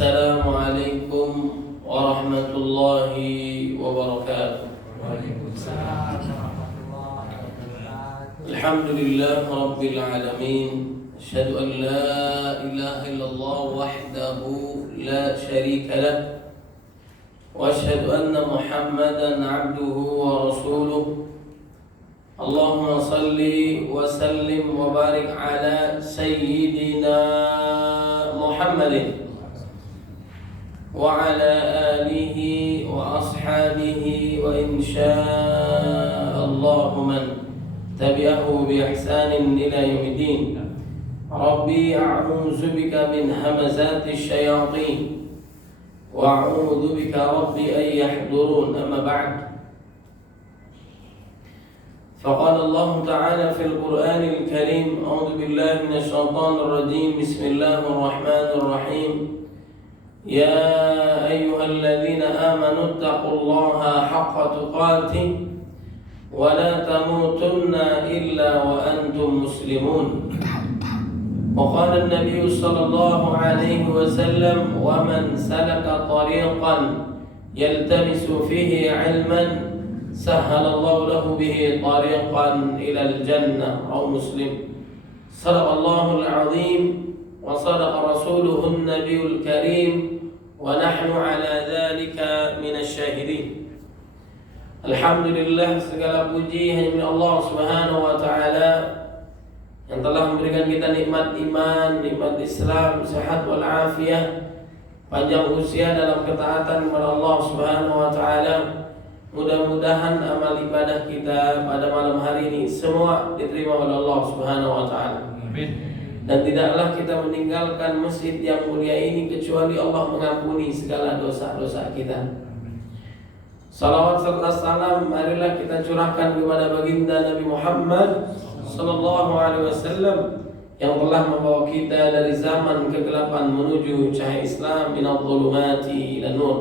Assalamualaikum warahmatullahi wabarakatuh. Waalaikumsalam warahmatullahi wabarakatuh. Alhamdulillah rabbil alamin. Asyhadu an la ilaha illallah wahdahu la syarika lah. Wa asyhadu anna Muhammadan abduhu wa rasuluh. Allahumma salli wa sallim wa barik ala sayyidina Muhammadin wa ala alihi wa ashabihi wa insya'allahu man tabi'ahu bi ihsanin ila yaumiddin. Rabbi a'udzu bika min hamazati syayatin wa a'udzu bika rabbi an yahdurun. Amma ba'd. فقال الله تعالى في القرآن الكريم أعوذ بالله من الشيطان الرجيم بسم الله الرحمن الرحيم يا أيها الذين آمنوا اتقوا الله حق تقاته ولا تموتن إلا وأنتم مسلمون. وقال النبي صلى الله عليه وسلم ومن سلك طريقا يلتمس فيه علما سهل الله له به طريقا إلى الجنة. رواه مسلم. صدق الله العظيم وصدق رسوله النبي الكريم ونحن على ذلك من الشاهدين. Alhamdulillah, segala puji hanya milik Allah Subhanahu wa taala yang telah memberikan kita nikmat iman, nikmat Islam, sehat wal afiyah, panjang usia dalam ketaatan kepada Allah Subhanahu wa taala. Mudah-mudahan amal ibadah kita pada malam hari ini semua diterima oleh Allah Subhanahu wa taala. Amin. Dan tidaklah kita meninggalkan masjid yang mulia ini kecuali Allah mengampuni segala dosa-dosa kita. Salawat serta salam marilah kita curahkan kepada baginda Nabi Muhammad sallallahu alaihi wasallam yang telah membawa kita dari zaman kegelapan menuju cahaya Islam, minadh dhulumati ilan nur.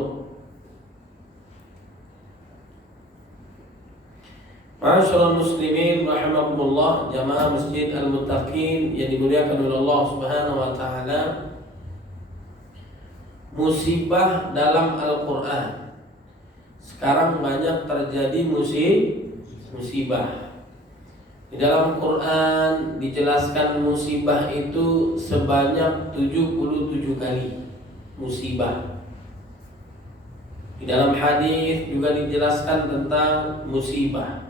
Ma'asyiral muslimin rahimakumullah, jamaah Masjid Al-Muttaqin yang dimuliakan oleh Allah Subhanahu wa taala. Musibah dalam Al-Qur'an. Sekarang banyak terjadi musibah. Di dalam Quran dijelaskan musibah itu sebanyak 77 kali musibah. Di dalam hadis juga dijelaskan tentang musibah.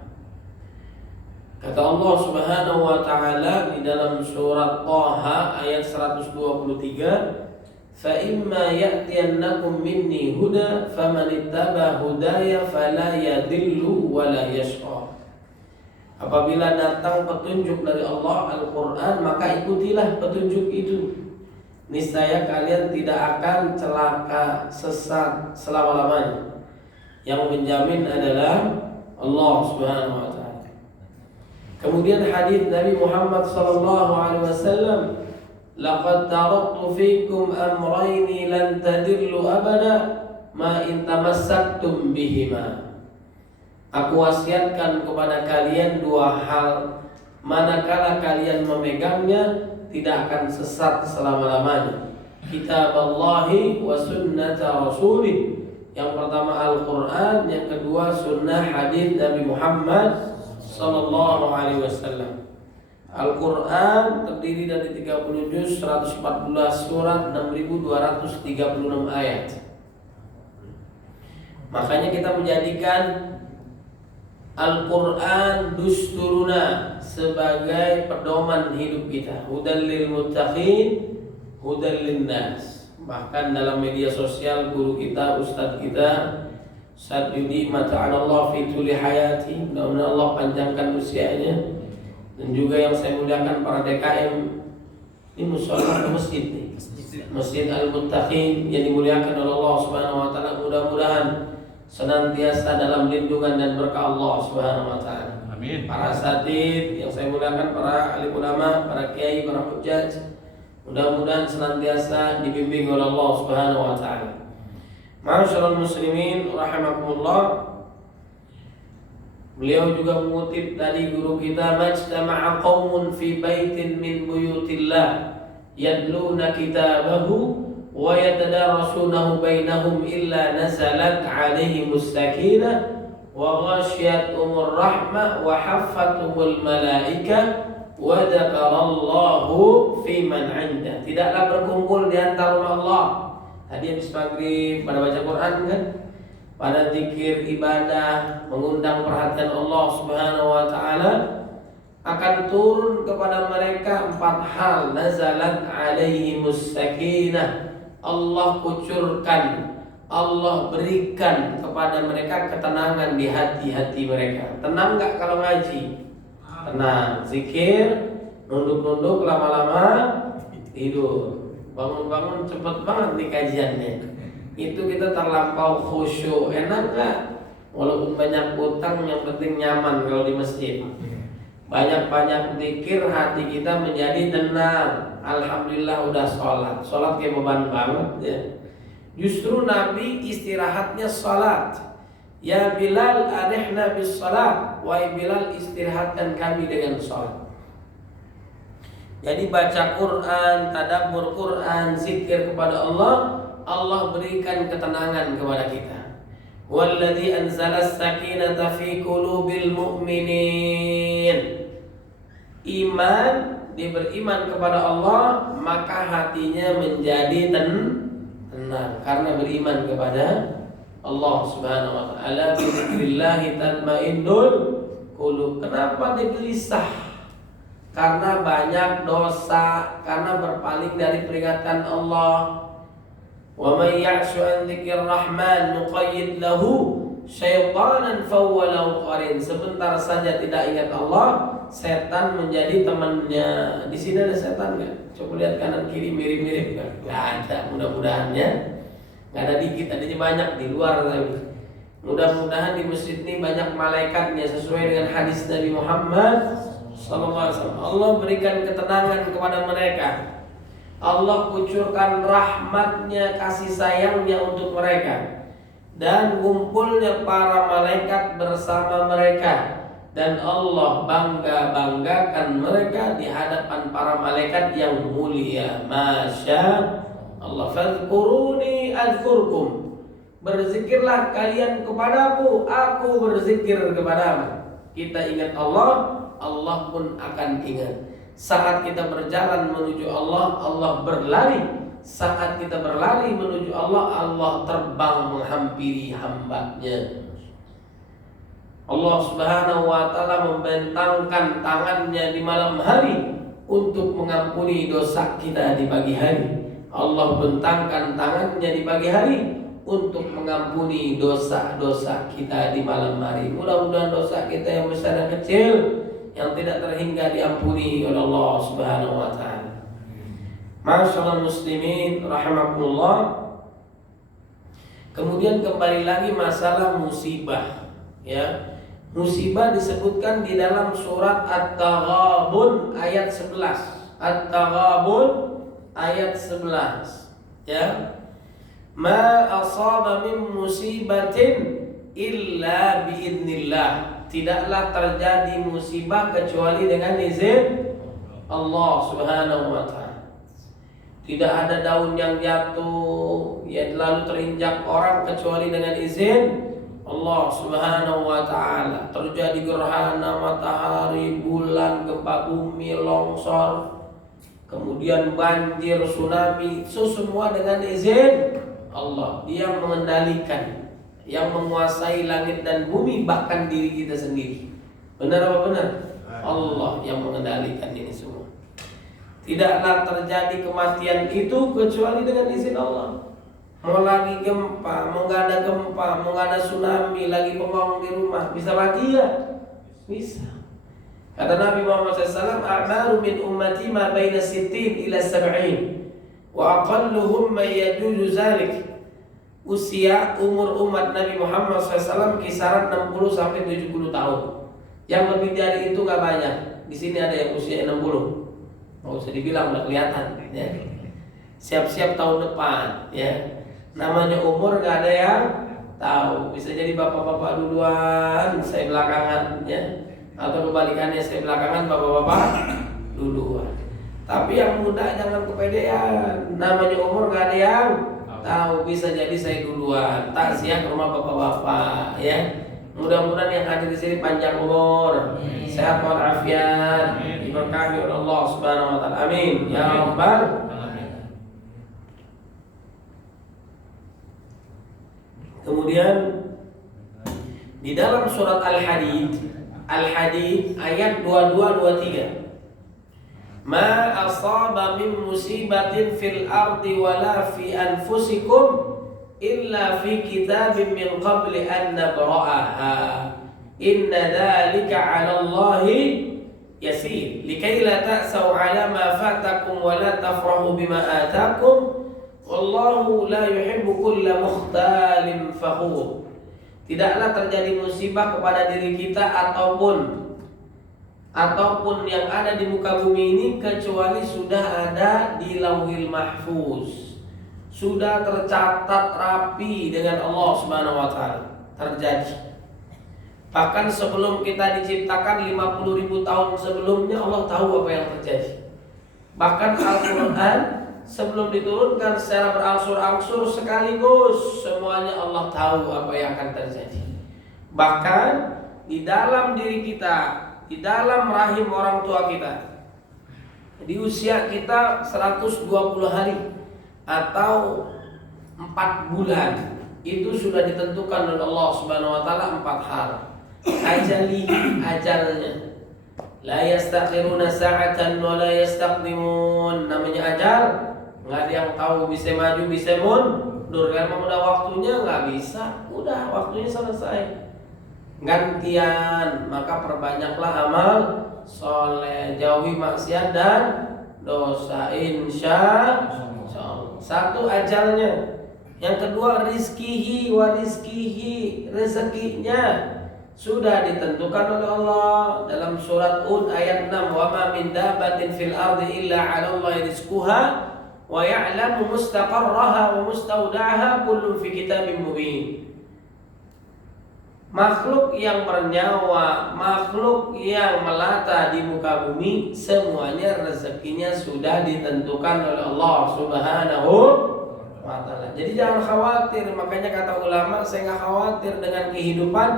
Kata Allah Subhanahu wa taala di dalam surat Thaha ayat 123, "Fa imma ya'tiyannakum minni huda faman ittaba hudaya fala yadillu wa la yashqa." Apabila datang petunjuk dari Allah Al-Qur'an, maka ikutilah petunjuk itu. Niscaya kalian tidak akan celaka sesat selama-lamanya. Yang menjamin adalah Allah Subhanahu wa taala. Kemudian hadis Nabi Muhammad sallallahu alaihi wasallam, "Laqad taraktu fikum amrayni lan tadillu abada ma in tamassaktum bihima." Aku wasiatkan kepada kalian dua hal, manakala kalian memegangnya tidak akan sesat selama-lamanya. Kitab Allahi wa sunnata rasulih. Yang pertama Al-Quran, yang kedua sunnah hadis Nabi Muhammad sallallahu alaihi wasallam. Al-Quran terdiri dari 30 juz, 114 surat, 6236 ayat. Makanya kita menjadikan Al-Quran dusturuna sebagai pedoman hidup kita. Hudal lil muttaqin, hudal lin nas. Bahkan dalam media sosial guru kita, ustadz kita Ustaz Yudi mata'anallah fi tuli hayati, mudah-mudahan Allah panjangkan usianya. Dan juga yang saya muliakan para DKM, ini musola atau masjid nih, Masjid Al-Muttaqin yang dimuliakan oleh Allah Subhanahu wa taala, mudah-mudahan senantiasa dalam lindungan dan berkah Allah Subhanahu wa taala. Amin. Para asatidz yang saya muliakan, para alim ulama, para kiai, para hujjaj, mudah-mudahan senantiasa dibimbing oleh Allah Subhanahu wa taala. Ma'asyiral muslimin rahimakumullah. Beliau juga mengutip dari guru kita, "Majtama'a qaumun fi baitin min buyutillah yadluna kitabahu wa yatadarasunahu bainahum illa nazalat 'alaihimus sakinah wa ghasyiyatuhumur rahmah wa haffathumul malaikah wa dzakarallahu fi man 'indah. Tidaklah berkumpul di antara rumah Allah. Tadi habis maghrib pada baca Quran kan, pada zikir ibadah, mengundang perhatian Allah Subhanahu wa taala, akan turun kepada mereka 4 hal. Nazalat 'alaihimus sakinah. Allah kucurkan, Allah berikan kepada mereka ketenangan di hati-hati mereka. Tenang gak kalau ngaji? Tenang. Zikir, nunduk-nunduk, lama-lama tidur. Bangun-bangun cepet banget nih kajiannya. Itu kita terlampau khusyuk. Enak gak? Walaupun banyak utang, yang penting nyaman kalau di masjid. Banyak-banyak zikir, hati kita menjadi tenang. Alhamdulillah udah sholat. Sholat kayak beban banget ya. Justru Nabi istirahatnya sholat. Ya Bilal arihna bis sholat. Wahai Bilal, istirahatkan kami dengan sholat. Jadi baca Quran, tadabbur Quran, zikir kepada Allah, Allah berikan ketenangan kepada kita. Walladzi anzalas sakinata fi qulubil mu'minin. Iman, dia beriman kepada Allah, maka hatinya menjadi tenang karena beriman kepada Allah Subhanahu wa taala. Bi dzikrillah tatmainnul qulub. Kenapa dia gelisah? Karena banyak dosa, karena berpaling dari peringatan Allah. Wa may ya'shu an dzikrir rahman nuqayyid lahu syaitanan fahuwa lahu qarin. Sebentar saja tidak ingat Allah, setan menjadi temannya. Di sini ada setan nggak? Coba lihat kanan kiri mirip-mirip kan? Nggak ada, mudah-mudahan ya. Nggak ada dikit, adanya banyak di luar tapi. Mudah-mudahan di masjid ini banyak malaikatnya sesuai dengan hadis Nabi Muhammad SAW. Allah berikan ketenangan kepada mereka. Allah kucurkan rahmatnya, kasih sayangnya untuk mereka, dan kumpulnya para malaikat bersama mereka. Dan Allah bangga-banggakan mereka di hadapan para malaikat yang mulia. Masya Allah. Fadhkuruni adzkurkum. Berzikirlah kalian kepadaku, aku berzikir kepadamu. Kita ingat Allah, Allah pun akan ingat. Saat kita berjalan menuju Allah, Allah berlari. Saat kita berlari menuju Allah, Allah terbang menghampiri hambanya. Allah Subhanahu wa taala membentangkan tangannya di malam hari untuk mengampuni dosa kita di pagi hari. Allah bentangkan tangannya di pagi hari untuk mengampuni dosa-dosa kita di malam hari. Mudah-mudahan dosa kita yang besar dan kecil yang tidak terhingga diampuni oleh Allah Subhanahu wa taala. Masyaallah muslimin rahimakumullah. Kemudian kembali lagi masalah musibah ya. Musibah disebutkan di dalam surat At-Taghabun ayat 11. At-Taghabun ayat 11 ya. Ma asaba min musibatin illa biidznillah. Tidaklah terjadi musibah kecuali dengan izin Allah Subhanahu wa taala. Tidak ada daun yang jatuh yang lalu terinjak orang kecuali dengan izin Allah Subhanahu wa taala. Terjadi gerhana matahari, bulan, gempa bumi, longsor, kemudian banjir, tsunami, itu semua dengan izin Allah. Dia mengendalikan, yang menguasai langit dan bumi, bahkan diri kita sendiri. Benar apa benar? Allah yang mengendalikan ini semua. Tidaklah terjadi kematian itu kecuali dengan izin Allah. Mau lagi gempa, mau nggak ada gempa, mau nggak ada tsunami, lagi bengong di rumah, bisa mati ya? Bisa. Kata Nabi Muhammad SAW, "A'maru min ummati ma baina 60 ila 70, wa aqalluhum man yajuzu zalik." Usia umur umat Nabi Muhammad SAW kisaran 60 sampai 70 tahun. Yang lebih dari itu nggak banyak. Di sini ada yang usia 60. Nggak usah dibilang, udah kelihatan. Ya. Siap-siap tahun depan, ya. Namanya umur gak ada yang tahu. Bisa jadi bapak-bapak duluan, saya belakangan ya. Atau kebalikannya, saya belakangan, bapak-bapak duluan. Tapi yang muda jangan kepedean. Namanya umur gak ada yang tahu. Bisa jadi saya duluan. Takziah ke rumah bapak-bapak ya. Mudah-mudahan yang hadir di sini panjang umur, sehat walafiat, diberkahi oleh Allah Subhanahu wa taala. Amin ya rabbal alamin. Kemudian di dalam surat Al-Hadid ayat 22-23, ma asaba min musibatin fil ardi wala fi anfusikum illa fi kitabim min qabli an nabra'aha inna dhalika 'ala Allahi yasir likay la ta'saw 'ala ma fatakum wa la tafrahu bima atakum wallahu la yuhibbu kulla mukhtalin fakhur. Tidaklah terjadi musibah kepada diri kita ataupun yang ada di muka bumi ini kecuali sudah ada di Lauhil Mahfuz. Sudah tercatat rapi dengan Allah Subhanahu wa taala, terjadi. Bahkan sebelum kita diciptakan 50.000 tahun sebelumnya Allah tahu apa yang terjadi. Bahkan Al-Qur'an sebelum diturunkan secara berangsur-angsur sekaligus semuanya Allah tahu apa yang akan terjadi. Bahkan di dalam diri kita, di dalam rahim orang tua kita, di usia kita 120 hari atau 4 bulan itu sudah ditentukan oleh Allah Subhanahu wa taala 4 hal. Ajalnya. La yastakhiruna sa'atan wa la yastaqdimun. Namanya ajal, enggak ada yang tahu bisa maju bisa mundur. Kalau udah waktunya enggak bisa, udah waktunya selesai. Gantian, maka perbanyaklah amal soleh, jauhi maksiat dan dosa, insya Allah. Satu ajalnya. Yang kedua rizkihi wa rizkihi, rezekinya sudah ditentukan oleh Allah dalam surat Hud ayat 6, wa ma min dabbatin fil ardi illa 'ala Allahi rizquha wa ya'lamu mustaqarraha wa mustaudaha kullun fi kitabim mubin. Makhluk yang bernyawa, makhluk yang melata di muka bumi, semuanya rezekinya sudah ditentukan oleh Allah Subhanahu wa taala. Jadi jangan khawatir, makanya kata ulama, saya nggak khawatir dengan kehidupan,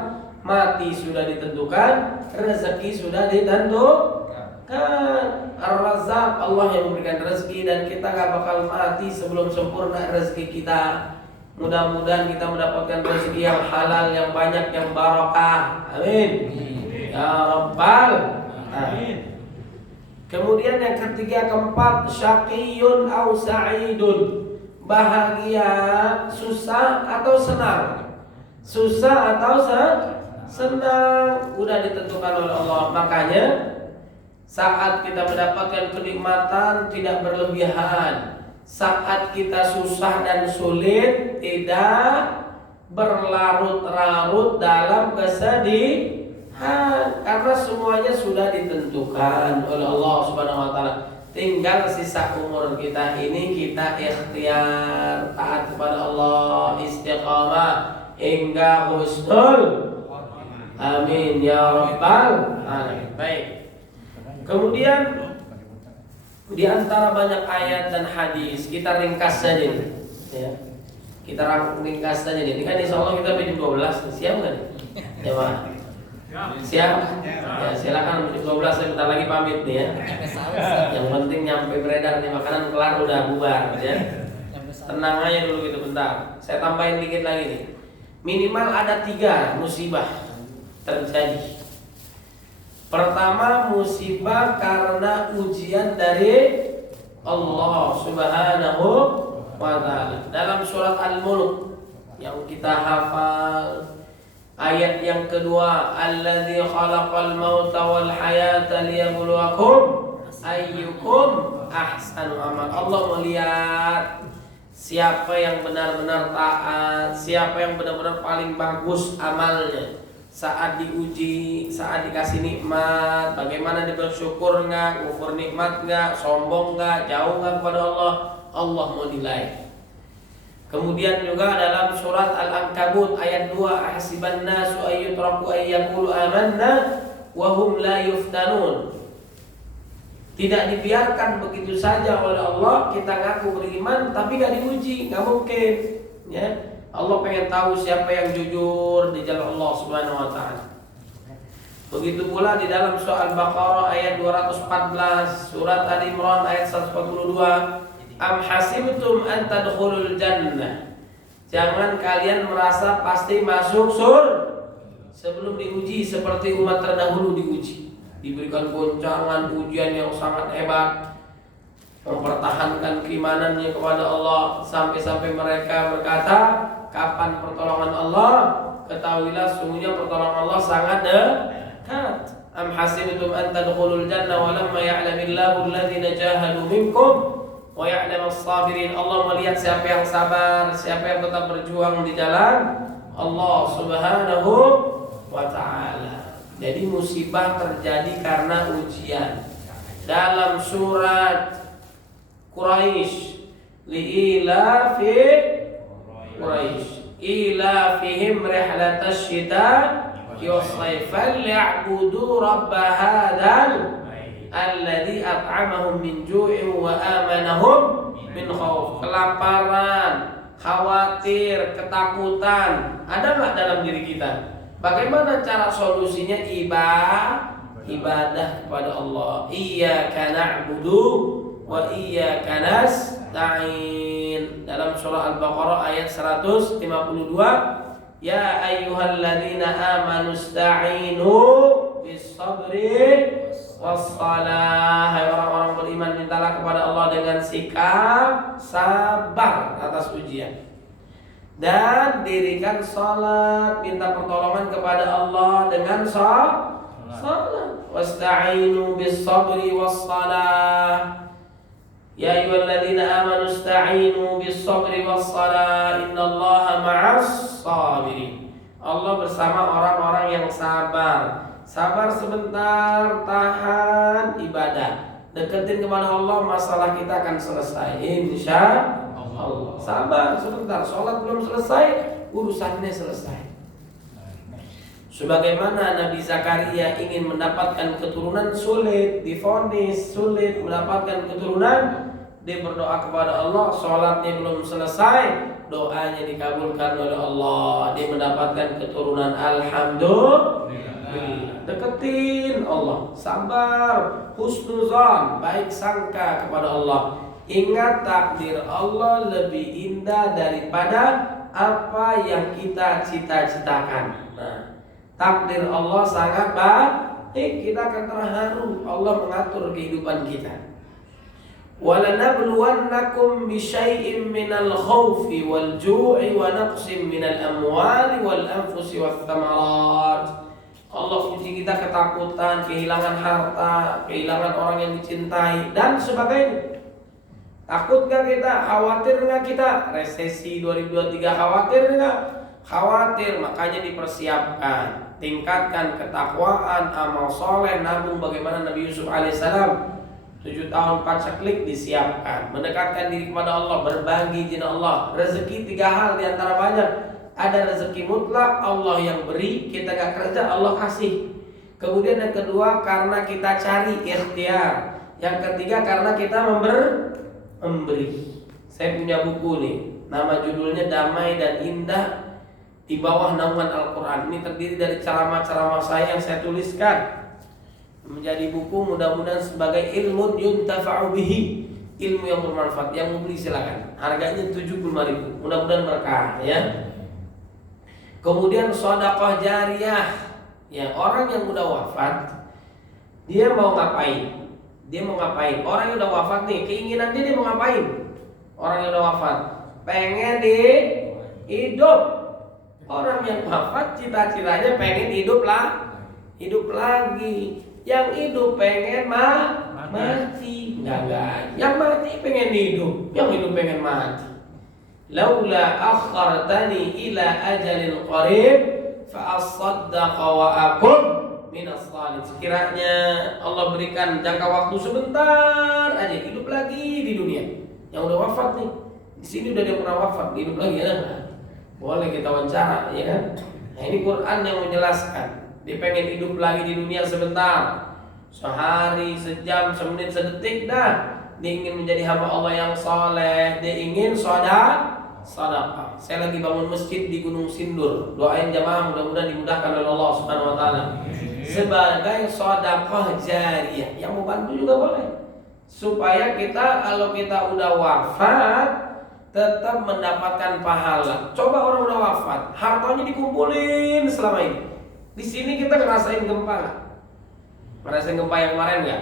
mati sudah ditentukan, rezeki sudah ditentukan. Ar-Razzaq, Allah yang memberikan rezeki dan kita nggak bakal mati sebelum sempurna rezeki kita. Mudah-mudahan kita mendapatkan rezeki yang halal, yang banyak, yang barakah. Amin. Ya Rabbal Alamin. Kemudian yang ketiga, keempat, syaqiyun au sa'idun. Bahagia, susah atau senang. Susah atau senang udah ditentukan oleh Allah. Makanya saat kita mendapatkan kenikmatan tidak berlebihan. Saat kita susah dan sulit tidak berlarut-larut dalam kesedihan, karena semuanya sudah ditentukan oleh Allah Subhanahu wa taala. Tinggal sisa umur kita ini kita ikhtiar taat kepada Allah, istiqamah hingga husnul. Amin ya rabbal alamin. Baik. Kemudian di antara banyak ayat dan hadis, kita ringkas saja nih, ya. Kita ringkas saja nih. Ini kan insya Allah kita jam 12, siap nggak nih? Ya Pak? Siap? Ya silakan jam 12, saya bentar lagi pamit nih ya. Yang penting nyampe beredar nih, makanan kelar udah bubar ya. Tenang aja dulu gitu bentar. Saya tambahin dikit lagi nih. Minimal ada 3 musibah terjadi. Pertama, musibah karena ujian dari Allah Subhanahu wa taala. Dalam surat Al-Mulk yang kita hafal, ayat yang kedua, alladzi khalaqal mauta wal hayata liyabluwakum ayyukum ahsanu amal. Allah melihat siapa yang benar-benar taat, siapa yang benar-benar paling bagus amalnya. Saat diuji, saat dikasih nikmat, bagaimana dia bersyukur nggak, kufur nikmat nggak, sombong nggak, jauh nggak kepada Allah, Allah mau nilai. Kemudian juga dalam surat Al-Ankabut ayat 2, ahsiban nasu ayyutraku ayyaqulu amanna wa hum la yuftanun. Tidak dibiarkan begitu saja oleh Allah. Kita ngaku beriman tapi gak diuji, gak mungkin. Ya, Allah pengen tahu siapa yang jujur di jalan Allah Subhanahu Wa Taala. Begitu pula di dalam surah Al-Baqarah ayat 214, surat Ali Imran ayat 142, am hasibtum an tadkhulul jannah. Jangan kalian merasa pasti masuk surga sebelum diuji seperti umat terdahulu diuji. Diberikan goncangan ujian yang sangat hebat, mempertahankan keimanannya kepada Allah sampai-sampai mereka berkata, kapan pertolongan Allah? Ketahuilah sungguhnya pertolongan Allah sangat dekat. Am hasibtum an tadkhulul jannah wa lamma ya'lamillahu alladhina jahadu minkum wa ya'lamus sabirin. Allah melihat siapa yang sabar, siapa yang tetap berjuang di jalan Allah Subhanahu wa taala. Jadi musibah terjadi karena ujian. Dalam surat Quraisy, li'ilafi Quraisy ilafihim rihlatasy syita'i was-sayf falyabudu rabb hadzal alladzi at'amahum min ju'in wa amanahum min khauf. Kelaparan, khawatir, ketakutan ada nggak dalam diri kita? Bagaimana cara solusinya? Ibadah kepada Allah. Iyyaka na'budu wa iyyaka nasta'in. Dalam surah Al-Baqarah ayat 152, ya ayyuhalladzina amanu ista'inu bis-sabri was-salah. Hai orang-orang beriman, mintalah kepada Allah dengan sikap sabar atas ujian dan dirikan salat, minta pertolongan kepada Allah dengan salat. Wasta'inu bis-sabri was-salah. Ya ayyuhalladzina amanu ista'inu bis-sabri was-salah innallaha ma'as sabirin. Allah bersama orang-orang yang sabar. Sabar sebentar, tahan ibadah. Deketin kepada Allah, masalah kita akan selesai insya Allah. Sabar sebentar, sholat belum selesai, urusannya selesai. Sebagaimana Nabi Zakaria ingin mendapatkan keturunan, sulit, divonis sulit mendapatkan keturunan, dia berdoa kepada Allah, sholatnya belum selesai, doanya dikabulkan oleh Allah, dia mendapatkan keturunan. Alhamdulillah. Deketin Allah, sabar, husnuzan, baik sangka kepada Allah. Ingat takdir Allah lebih indah daripada apa yang kita cita-citakan. Nah, takdir Allah sangat baik, kita akan terharu. Allah mengatur kehidupan kita. Walanabluwannakum bisyai'im minal khawfi wal ju'i wa naqsim minal amwali wal anfusi wath thamarat. Allah uji kita ketakutan, kehilangan harta, kehilangan orang yang dicintai dan sebagainya. Takut gak kita? Khawatir gak kita? Resesi 2023 khawatir gak? Khawatir, makanya dipersiapkan. Tingkatkan ketakwaan, amal soleh, nabung bagaimana Nabi Yusuf alaihissalam 7 tahun pacaklik disiapkan. Mendekatkan diri kepada Allah, berbagi izin Allah. Rezeki 3 hal diantara banyak. Ada rezeki mutlak, Allah yang beri, kita gak kerja, Allah kasih. Kemudian yang kedua, karena kita cari ikhtiar. Yang ketiga, karena kita memberi. Saya punya buku nih, nama judulnya Damai dan Indah di bawah naungan Al-Quran. Ini terdiri dari ceramah-ceramah saya yang saya tuliskan menjadi buku, mudah-mudahan sebagai ilmu yuntafa'u bihi, ilmu yang bermanfaat. Yang mau beli silakan, harganya 75.000, mudah-mudahan berkah ya. Kemudian sedekah jariyah, ya, orang yang udah wafat dia mau ngapain? Dia mau ngapain? Orang yang udah wafat nih, keinginan dia mau ngapain? Orang yang udah wafat pengen hidup. Orang yang wafat cita-citanya pengen hidup lagi. Yang hidup pengen mati. Enggak. Yang mati pengen hidup, yang hidup pengen mati. Laula akhartani ila ajalin qarib fa asaddaqa wa akun minas salihin. Sekiranya Allah berikan jangka waktu sebentar aja, hidup lagi di dunia. Yang udah wafat nih, di sini udah dia pernah wafat, hidup lagi ya. Boleh kita wawancara, ya kan? Nah, ini Quran yang menjelaskan. Dia pengen hidup lagi di dunia sebentar. sehari, sejam, semenit, sedetik dah. Dia ingin menjadi hamba Allah yang saleh, dia ingin sedekah. Saya lagi bangun masjid di Gunung Sindur. Doain jamaah mudah-mudahan dimudahkan oleh Allah Subhanahu wa taala. Sebagai sedekah jariyah, yang mau bantu juga boleh. Supaya kita kalau kita udah wafat tetap mendapatkan pahala. Coba orang udah wafat, hartanya dikumpulin selama ini. Di sini kita ngerasain gempa nggak? Ngerasain gempa yang kemarin nggak?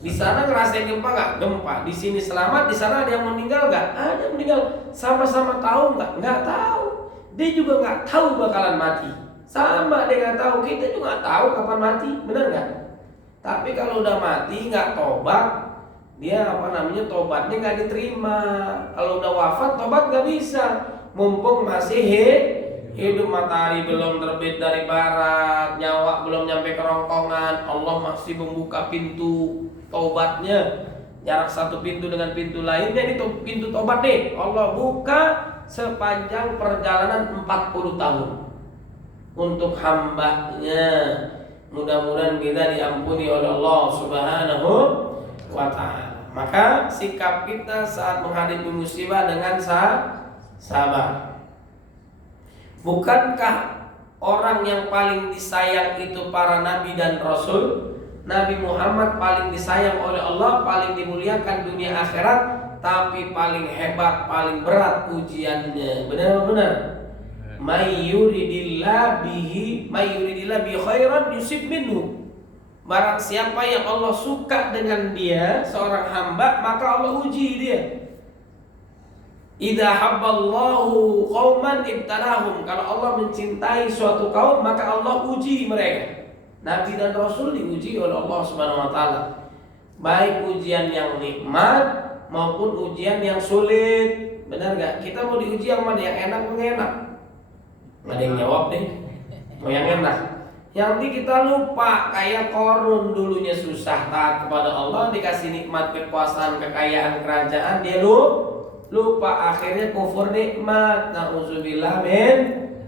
Di sana ngerasain gempa nggak? Gempa. Di sini selamat, di sana ada yang meninggal nggak? Ada yang meninggal. Sama-sama tahu nggak? Nggak tahu. Dia juga nggak tahu bakalan mati. Sama dia nggak tahu. Kita juga nggak tahu kapan mati, benar nggak? Tapi kalau udah mati nggak tobat, dia tobatnya nggak diterima. Kalau udah wafat tobat nggak bisa. Mumpung masih hidup, matahari belum terbit dari barat, nyawa belum nyampe kerongkongan, Allah masih membuka pintu tobatnya. Jarak satu pintu dengan pintu lainnya, ini pintu tobat nih, Allah buka sepanjang perjalanan 40 tahun untuk hambanya. Mudah-mudahan kita diampuni oleh Allah Subhanahu wa ta'ala. Maka sikap kita saat menghadapi musibah dengan sabar. Bukankah orang yang paling disayang itu para nabi dan rasul? Nabi Muhammad paling disayang oleh Allah, paling dimuliakan dunia akhirat, tapi paling hebat, paling berat ujiannya. Benar-benar. May yuridillah bihi khairan yusib minhu. Barang siapa yang Allah suka dengan dia, seorang hamba, maka Allah uji dia. Idza habballahu qauman ibtalahum. Kalau Allah mencintai suatu kaum, maka Allah uji mereka. Nabi dan Rasul diuji oleh Allah Subhanahu wa taala. Baik ujian yang nikmat maupun ujian yang sulit. Benar gak? Kita mau diuji yang mana? Yang enak atau enak? Ada yang jawab deh. Mau yang enak. Yang nanti kita lupa, kayak Korun dulunya susah taat kepada Allah, dikasih nikmat kekuasaan, kekayaan, kerajaan, dia lupa, akhirnya kufur nikmat. Nauzubillah min.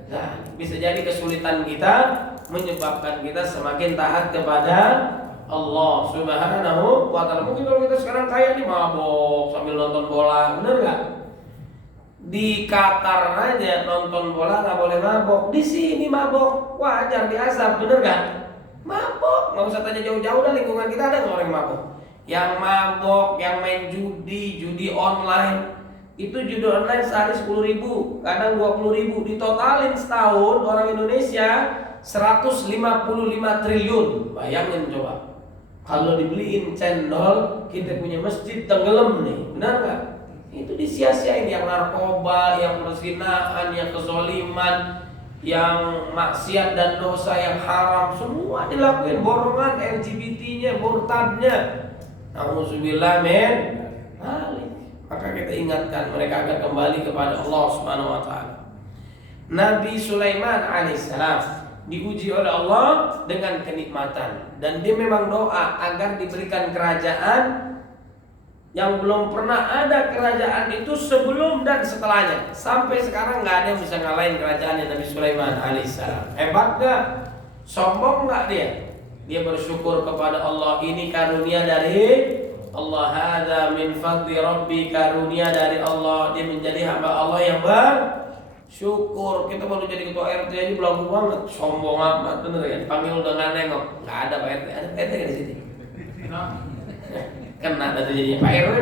Nah, bisa jadi kesulitan kita menyebabkan kita semakin taat kepada Allah Subhanahu wa ta'ala. Mungkin kalau kita sekarang kaya nih, mabok sambil nonton bola, bener gak? Di Qatar aja nonton bola nggak boleh mabok. Di sini mabok wajar, diazab, bener gak? Mabok, nggak usah tanya jauh-jauh, dah lingkungan kita ada nggak orang yang mabok? Yang mabok, yang main judi online. Itu judi online sehari 10.000, kadang 20.000, ditotalin setahun orang Indonesia 155 triliun. Bayangin coba, kalau dibeliin cendol, kita punya masjid tenggelam nih, benar nggak? Itu disia-siain, yang narkoba, yang perzinahan, yang kezoliman, yang maksiat dan dosa yang haram, semua dilakuin. Borongan LGBT-nya, murtadnya, nauzubillah min dzalik. Maka kita ingatkan mereka akan kembali kepada Allah Subhanahu wa taala. Nabi Sulaiman alaihissalam diuji oleh Allah dengan kenikmatan, dan dia memang doa agar diberikan kerajaan yang belum pernah ada kerajaan itu sebelum dan setelahnya. Sampai sekarang nggak ada yang bisa ngalahin kerajaan Nabi Sulaiman alaihissalam. Hebat nggak? Sombong nggak dia? Dia bersyukur kepada Allah, ini karunia dari Allah, hadza min fadli rabbi, karunia dari Allah. Dia menjadi hamba Allah yang bersyukur. Kita baru jadi ketua RT aja belagu banget, sombong amat, bener ya? Panggil udah nggak nengok, nggak ada Pak RT, ada Pak RT di sini. Kena ada jadinya Pak RW.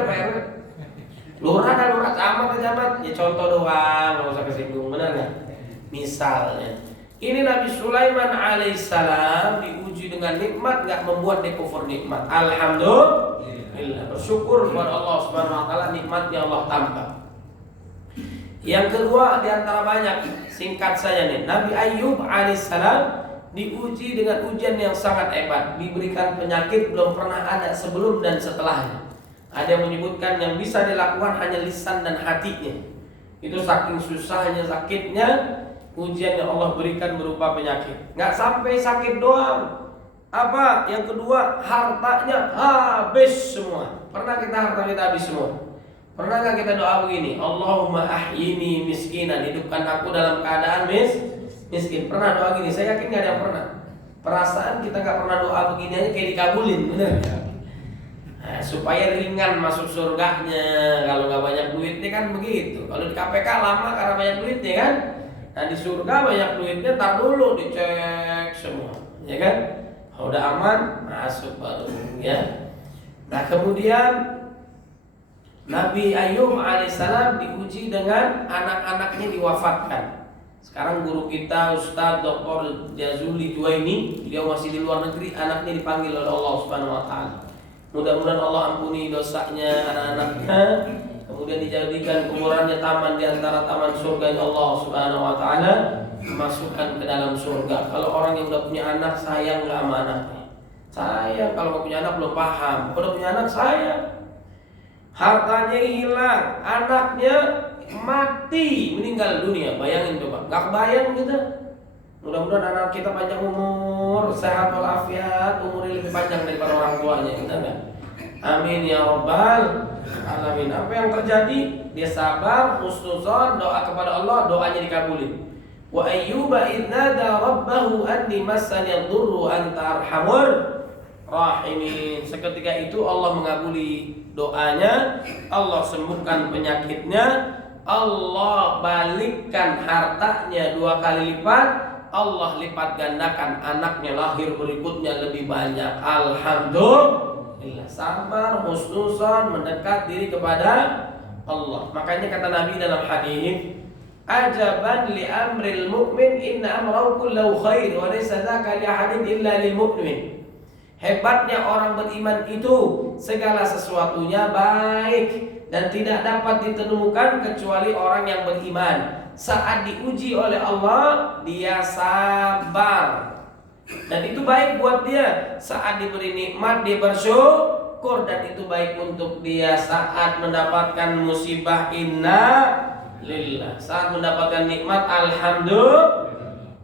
Lurah kan lurah, camat, ya contoh doang, nggak usah kesinggung, bener nggak? Misalnya, ini Nabi Sulaiman alaihissalam diuji dengan nikmat, nggak membuat dia kufur nikmat. Alhamdulillah, bersyukur kepada Allah Subhanahu wa taala, nikmatnya Allah tambah. Yang kedua di antara banyak, singkat saja nih, Nabi Ayyub alaihissalam diuji dengan ujian yang sangat hebat, diberikan penyakit belum pernah ada sebelum dan setelahnya. Ada yang menyebutkan yang bisa dilakukan hanya lisan dan hatinya. Itu saking susahnya, sakitnya ujian yang Allah berikan berupa penyakit. Nggak sampai sakit doang. Apa? Yang kedua, hartanya habis semua. Pernah kita harta kita habis semua? Pernah nggak kita doa begini? Allahumma ahyini miskinan, hidupkan aku dalam keadaan miskin. Pernah doa gini? Saya yakin nggak ada yang pernah. Perasaan kita nggak pernah doa begini aja kayak dikabulin, bener ya? Nah, supaya ringan masuk surganya. Kalau nggak banyak duitnya kan begitu. Kalau di KPK lama karena banyak duitnya kan. Nah di surga banyak duitnya, tar dulu dicek semua, ya kan? Kalau udah aman masuk baru, ya. Nah kemudian Nabi Ayub alaihissalam diuji dengan anak-anaknya diwafatkan. Sekarang guru kita Ustadz Dr. Jazuli Juwaini, beliau masih di luar negeri, anaknya dipanggil oleh Allah Subhanahu Wa Taala. Mudah-mudahan Allah ampuni dosanya anak-anaknya, kemudian dijadikan kuburannya taman di antara taman surga Allah Subhanahu Wa Taala, dimasukkan ke dalam surga. Kalau orang yang udah punya anak sayang nggak sama anaknya, sayang. Kalau nggak punya anak belum paham. Kalau udah punya anak sayang. Hartanya hilang, anaknya mati, meninggal dunia. Bayangin coba, nggak kebayang kita. Mudah-mudahan anak kita panjang umur, sehat walafiat, umurnya lebih panjang daripada orang tuanya, kita enggak? Amin ya rabbal alamin. Apa yang terjadi? Dia sabar, husnuzon, doa kepada Allah, doanya dikabulin. Wa ayyuba idnada rabbahu anni massani ad-durru anta arhamur rahimin. Seketika itu Allah mengabuli doanya, Allah sembuhkan penyakitnya, Allah balikkan hartanya 2 kali lipat, Allah lipat gandakan anaknya lahir berikutnya lebih banyak. Alhamdulillah. Sabar, husnuzon, mendekat diri kepada Allah. Makanya kata Nabi dalam hadis, ajaban li amril mu'min inna amrahu kullahu khair wa laysa dzaka li ahadin illa lil mu'min. Hebatnya orang beriman itu segala sesuatunya baik dan tidak dapat ditemukan kecuali orang yang beriman. Saat diuji oleh Allah, dia sabar. Dan itu baik buat dia. Saat diberi nikmat, dia bersyukur. Dan itu baik untuk dia. Saat mendapatkan musibah, inna lillah. Saat mendapatkan nikmat, alhamdulillah.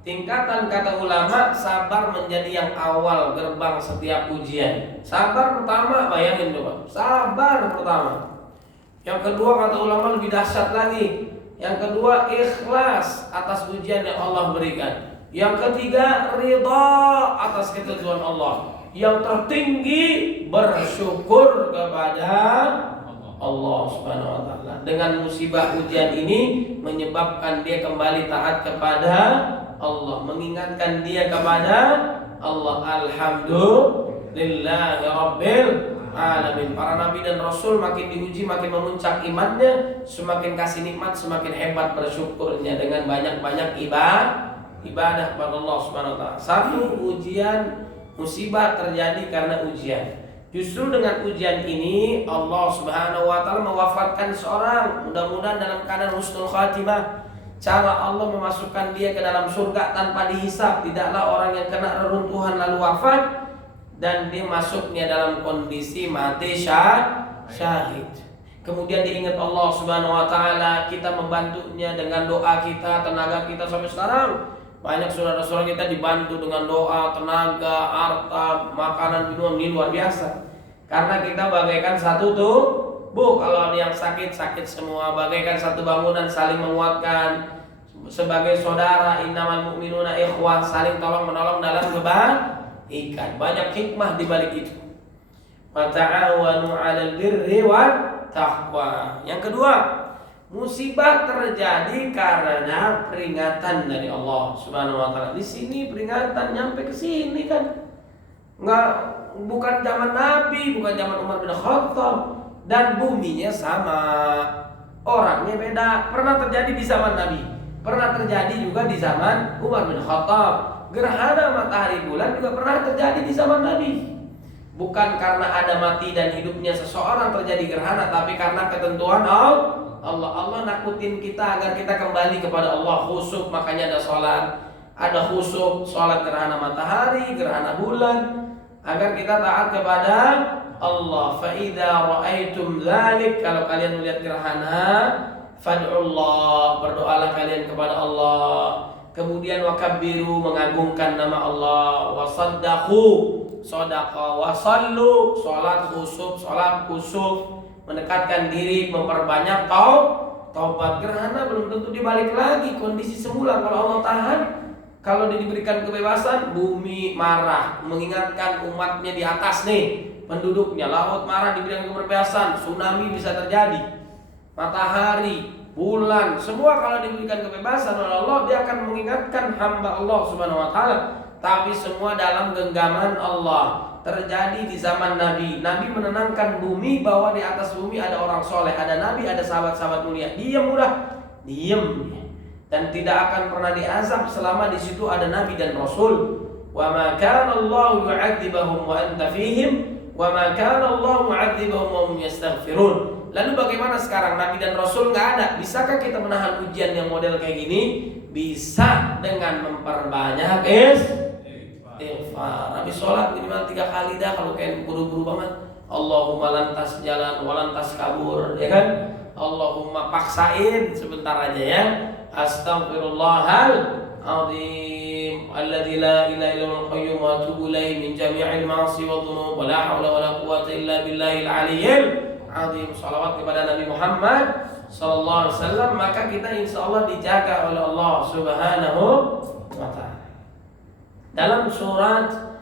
Tingkatan kata ulama, sabar menjadi yang awal gerbang setiap ujian. Sabar pertama, bayangin coba. Sabar pertama. Yang kedua kata ulama lebih dahsyat lagi. Yang kedua ikhlas atas ujian yang Allah berikan. Yang ketiga ridha atas ketentuan Allah. Yang tertinggi bersyukur kepada Allah Subhanahu Wa Taala. Dengan musibah ujian ini menyebabkan dia kembali taat kepada Allah, mengingatkan dia kepada Allah. Alhamdulillah ya Rabbil alamin. Para nabi dan rasul makin diuji makin memuncak imannya, semakin kasih nikmat semakin hebat bersyukurnya dengan banyak-banyak ibadah kepada Allah Subhanahu wa taala. Satu, ujian musibah terjadi karena ujian. Justru dengan ujian ini Allah Subhanahu wa taala mewafatkan seorang, mudah-mudahan dalam keadaan husnul khatimah. Cara Allah memasukkan dia ke dalam surga tanpa dihisab. Tidaklah orang yang kena reruntuhan lalu wafat dan dia masuknya dalam kondisi mati syahid. Kemudian diingat Allah Subhanahu wa taala, kita membantunya dengan doa kita, tenaga kita sampai sekarang. Banyak saudara-saudara kita dibantu dengan doa, tenaga, harta, makanan, minuman, ini luar biasa. Karena kita bagaikan satu tubuh. Kalau ada yang sakit semua, bagaikan satu bangunan saling menguatkan. Sebagai saudara, innamal mu'minuna ikhwah, saling tolong menolong dalam kebaikan. Banyak hikmah di balik itu. Wa ta'awanu 'alal birri wat taqwa. Yang kedua, musibah terjadi karena peringatan dari Allah Subhanahu wa taala. Di sini peringatan nyampe ke sini kan. Bukan zaman Nabi, bukan zaman Umar bin Khattab, dan buminya sama. Orangnya beda. Pernah terjadi di zaman Nabi, pernah terjadi juga di zaman Umar bin Khattab. Gerhana matahari bulan juga pernah terjadi di zaman Nabi. Bukan karena ada mati dan hidupnya seseorang terjadi gerhana, tapi karena ketentuan Allah. Allah nakutin kita agar kita kembali kepada Allah, khusyuk. Makanya ada sholat, ada khusyuk, sholat gerhana matahari, gerhana bulan, agar kita taat kepada Allah. Fa idza ra'aitum dzalik, kalau kalian melihat gerhana, fad'ullah, berdoalah kalian kepada Allah. Kemudian wakabbiru, mengagungkan nama Allah. Wasaddaqu, sedekah. Wasallu, salat khusyuk, mendekatkan diri, memperbanyak taubat. Gerhana belum tentu dibalik lagi kondisi semula kalau Allah tahan. Kalau diberikan kebebasan, bumi marah, mengingatkan umatnya di atas nih, penduduknya. Laut marah diberikan kebebasan, tsunami bisa terjadi. Matahari, bulan, semua kalau diberikan kebebasan oleh Allah, dia akan mengingatkan hamba Allah Subhanahu wa taala. Tapi semua dalam genggaman Allah. Terjadi di zaman Nabi. Nabi menenangkan bumi bahwa di atas bumi ada orang soleh, ada Nabi, ada sahabat-sahabat mulia. Diam udah, diam. Dan tidak akan pernah diazab selama di situ ada Nabi dan Rasul. Wa ma kana Allah yu'adzibahum wa anta fihim, wa ma kana Allah mu'adzibahum wa hum yastaghfirun. Lalu bagaimana sekarang Nabi dan Rasul nggak ada? Bisakah kita menahan ujian yang model kayak gini? Bisa dengan memperbanyak istighfar. Habis sholat minimal 3 kali dah kalau kayak buru-buru banget. Allahumma lantas jalan, walantas kabur, ya kan? Allahumma paksain sebentar aja ya. Astaghfirullahal azim alladzi la ilaha illal qayyum wa atubu ilaihi min jami'il ma'asi wa dhunub wa la haula wa la quwwata illa billahil aliyyil azim. Shalawat kepada Nabi Muhammad sallallahu alaihi wasallam, maka kita insyaallah dijaga oleh Allah Subhanahu wa taala. Dalam surat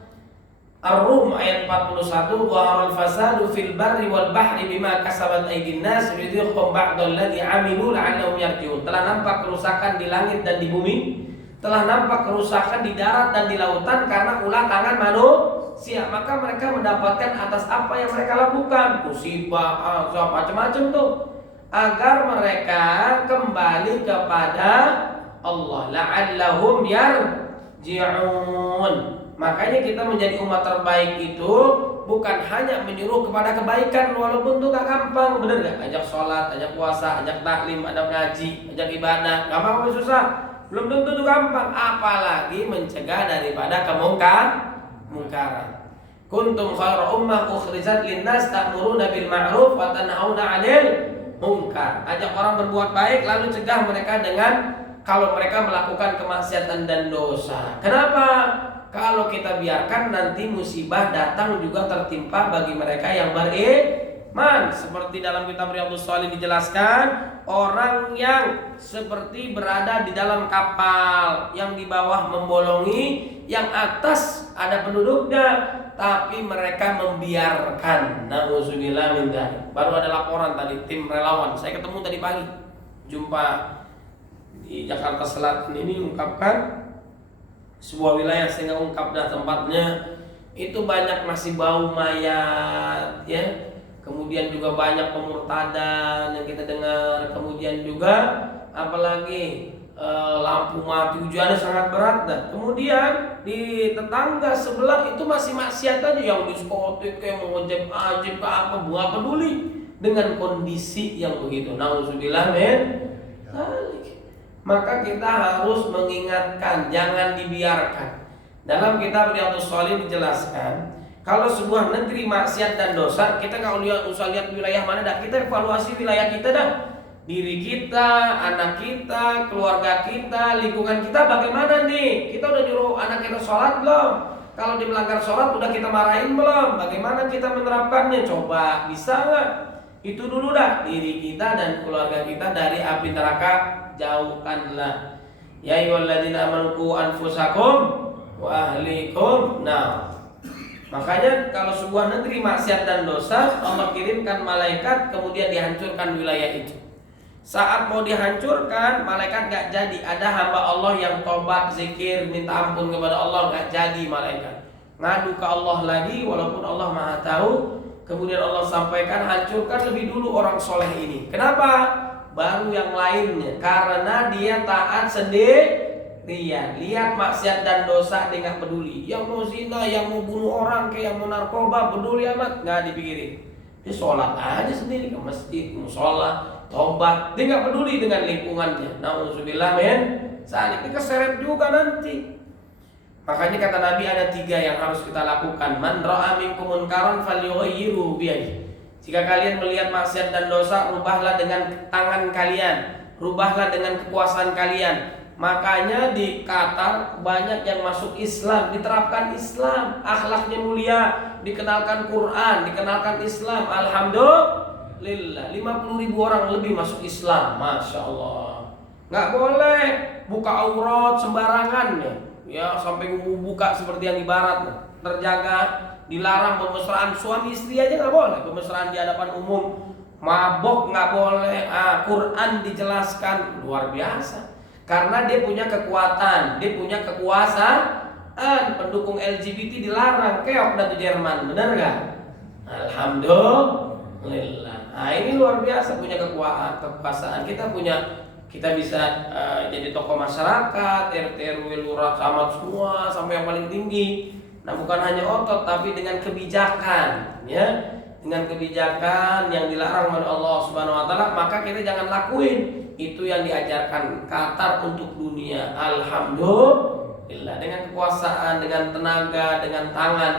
Ar-Rum ayat 41, dhaharal fasadu fil barri wal bahri bima kasabat aydin nas yudhiqhum ba'dal ladzi 'amilu la'allahum yarji'un. Telah nampak kerusakan di langit dan di bumi, telah nampak kerusakan di darat dan di lautan karena ulah tangan manusia. Maka mereka mendapatkan atas apa yang mereka lakukan, musibah, azab, macam-macam tuh, agar mereka kembali kepada Allah, la'allahum yarji'un. Makanya kita menjadi umat terbaik itu bukan hanya menyuruh kepada kebaikan, walaupun itu gak gampang, bener gak? Ajak sholat, ajak puasa, ajak taklim, ajak ngaji, ajak ibadah, gampang apa susah? Belum tentu itu gampang. Apalagi mencegah daripada kemungkaran. Kuntum khairu ummah ukhrijat linnas ta'muruna bil ma'ruf wa tanhauna 'anil munkar. Ajak orang berbuat baik lalu cegah mereka dengan kalau mereka melakukan kemaksiatan dan dosa. Kenapa? Kalau kita biarkan nanti musibah datang juga tertimpa bagi mereka yang beriman. Seperti dalam kitab Riyadhus Shalihin dijelaskan, orang yang seperti berada di dalam kapal yang di bawah membolongi, yang atas ada penduduknya, tapi mereka membiarkan. Nauzubillah min dzalik. Baru ada laporan tadi tim relawan. Saya ketemu tadi pagi. Jumpa di Jakarta Selatan ini ungkapkan sebuah wilayah, saya nggak ungkap dah tempatnya, itu banyak masih bau mayat ya, kemudian juga banyak pemurtadan yang kita dengar, kemudian juga apalagi lampu mati, ujiannya sangat berat. Dan kemudian di tetangga sebelah itu masih maksiat aja, yang diskotik kayak mau ngejep ajib apa, buah peduli dengan kondisi yang begitu. Nauzubillah min dzalik. Maka kita harus mengingatkan, jangan dibiarkan. Dalam kitab Riyadhus Shalihin dijelaskan, kalau sebuah negeri maksiat dan dosa, kita nggak usah lihat wilayah mana dah, kita evaluasi wilayah kita dah. Diri kita, anak kita, keluarga kita, lingkungan kita bagaimana nih? Kita udah nyuruh anak kita sholat belum? Kalau dia melanggar sholat udah kita marahin belum? Bagaimana kita menerapkannya? Coba, bisa nggak? Itu dulu dah, diri kita dan keluarga kita dari api neraka jauhkanlah. Ya ayyuhalladzina amanu qu anfusakum wa ahlikum. Nah, makanya kalau sebuah negeri maksiat dan dosa, Allah kirimkan malaikat kemudian dihancurkan wilayah itu. Saat mau dihancurkan, malaikat gak jadi. Ada hamba Allah yang tobat, zikir, minta ampun kepada Allah, gak jadi malaikat. Ngadu ke Allah lagi, walaupun Allah Maha tahu. Kemudian Allah sampaikan, hancurkan lebih dulu orang soleh ini. Kenapa? Baru yang lainnya, karena dia taat sendirian. Lihat maksiat dan dosa dia nggak peduli. Yang mau zina, yang mau bunuh orang, kayak yang mau narkoba, peduli amat, nggak dipikirin. Dia sholat aja sendiri ke masjid, musola, tobat. Dia nggak peduli dengan lingkungannya. Nauzubillah min dzalik. Dia keseret juga nanti. Makanya kata Nabi ada 3 yang harus kita lakukan. Man ra'a minkum munkaran falyughayyirhu biyadihi. Jika kalian melihat maksiat dan dosa, rubahlah dengan tangan kalian, rubahlah dengan kekuasaan kalian. Makanya di Qatar banyak yang masuk Islam, diterapkan Islam, akhlaknya mulia, dikenalkan Quran, dikenalkan Islam. Alhamdulillah, 50.000 orang lebih masuk Islam, masya Allah. Nggak boleh buka aurat sembarangan ya. ya sampai buka seperti yang di barat, terjaga, dilarang bermesraan suami istri aja nggak boleh, bermesraan di hadapan umum, mabok nggak boleh. Quran dijelaskan luar biasa, karena dia punya kekuatan, dia punya kekuasaan. Pendukung LGBT dilarang, keok dah tuh Jerman, bener nggak? Alhamdulillah. Nah ini luar biasa, punya kekuasaan. Kita bisa jadi tokoh masyarakat, RT RW lurah camat semua sampai yang paling tinggi. Nah bukan hanya otot, tapi dengan kebijakan, ya, dengan kebijakan yang dilarang oleh Allah Subhanahu Wa Taala, maka kita jangan lakuin. Itu yang diajarkan Qatar untuk dunia. Alhamdulillah, dengan kekuasaan, dengan tenaga, dengan tangan.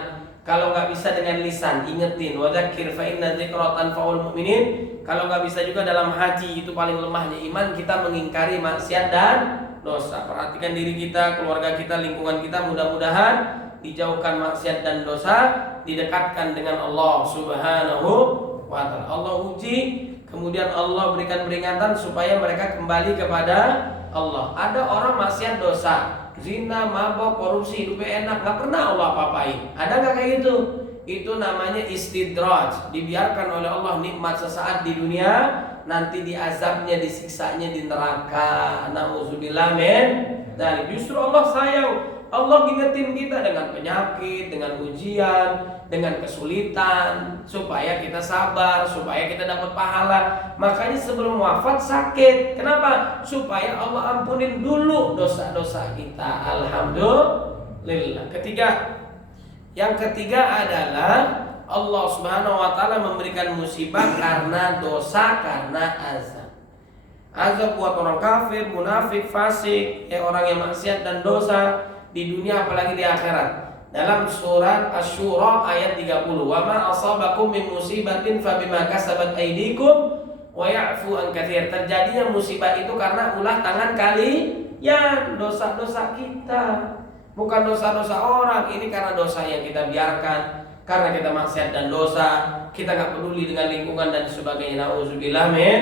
Kalau nggak bisa dengan lisan, ingetin. Wadzakir fa inna dzikra tanfa'ul mu'minin. Kalau nggak bisa juga dalam hati, itu paling lemahnya iman, kita mengingkari maksiat dan dosa. Perhatikan diri kita, keluarga kita, lingkungan kita, mudah-mudahan dijauhkan maksiat dan dosa, didekatkan dengan Allah Subhanahu wa Ta'ala. Allah uji, kemudian Allah berikan peringatan supaya mereka kembali kepada Allah. Ada orang maksiat dosa, zina, mabok, korupsi, hidupnya enak, nggak pernah Allah apa-apain. Ada nggak kayak gitu? Itu namanya istidraj, dibiarkan oleh Allah nikmat sesaat di dunia, nanti diazabnya, disiksanya di neraka. Nauzubillah min dzalik. Justru Allah sayang, Allah ngingetin kita dengan penyakit, dengan ujian, dengan kesulitan, supaya kita sabar, supaya kita dapat pahala. Makanya sebelum wafat sakit. Kenapa? Supaya Allah ampunin dulu dosa-dosa kita. Alhamdulillah. Yang ketiga adalah Allah Subhanahu Wa Taala memberikan musibah karena dosa, karena azab. Azab buat orang kafir, munafik, fasik, orang yang maksiat dan dosa di dunia apalagi di akhirat. Dalam surat Asy-Syura ayat 30, "Wa ma asabakum min musibatin fabima kasabat aydikum wa ya'fu an katsir." Terjadinya musibah itu karena ulah tangan kalian, dosa-dosa kita. Bukan dosa-dosa orang, ini karena dosa yang kita biarkan, karena kita maksiat dan dosa, kita nggak peduli dengan lingkungan dan sebagainya. Nauzubillah min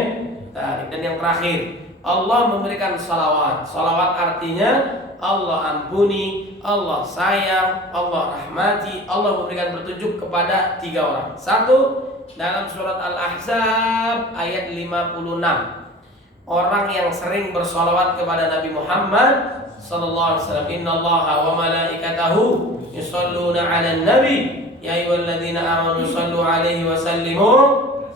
dzalik. Dan yang terakhir, Allah memberikan salawat. Salawat artinya Allah ampuni, Allah sayang, Allah rahmati. Allah memberikan petunjuk kepada 3 orang. Satu, dalam surat Al-Ahzab ayat 56. Orang yang sering bersalawat kepada Nabi Muhammad sallallahu alaihi wasallam, innallaha wa malaikatahu yusholluna 'alan nabi ya ayyuhalladzina amanu shallu 'alaihi wa sallimu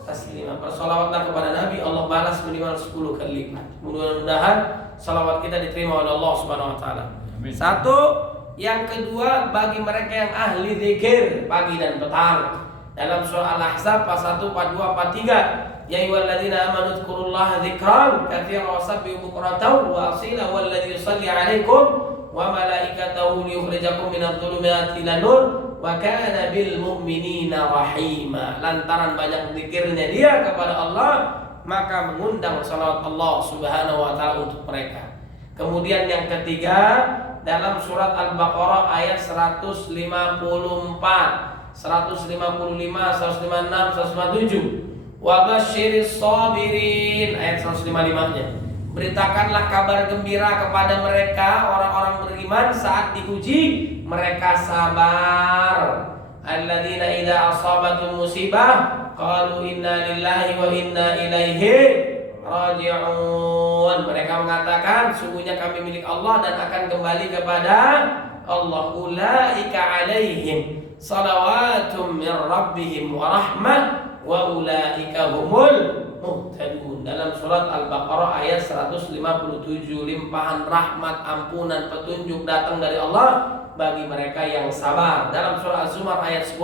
taslima. Bersalawatlah kepada Nabi, Allah balas minimal 10 kali lipat. Mudah-mudahan salawat kita diterima oleh Allah Subhanahu wa taala. Satu, yang kedua bagi mereka yang ahli zikir pagi dan petang. Dalam surah Al-Ahzab pasal 1, 42, 43. Ya ayyuhalladzina amanu dzkurullaha dzikran katsiran wasabbihu bukratan wa asila walladzi yusalli 'alaikum wa malaikatahu liyukhrijakum minadh-dhulumati ilan nur wa kana bil mu'minina rahima. Lantaran banyak zikirnya dia kepada Allah, maka mengundang salawat Allah Subhanahu wa taala untuk mereka. Kemudian yang ketiga, dalam surat Al-Baqarah ayat 154, 155, 156, 157. Wa basyiris sabirin ayat 155-nya. Beritakanlah kabar gembira kepada mereka orang-orang beriman saat diuji mereka sabar. Alladzina idza asabatum musibah qalu inna lillahi wa inna ilaihi raji'un. Mereka mengatakan sungguhnya kami milik Allah dan akan kembali kepada Allah. Ulaika alaihim salawatum min rabbihim wa rahmah wa ulaika humul muhtadun. Dalam surat Al-Baqarah ayat 157, limpahan rahmat, ampunan, petunjuk datang dari Allah bagi mereka yang sabar. Dalam surah Az-Zumar ayat 10,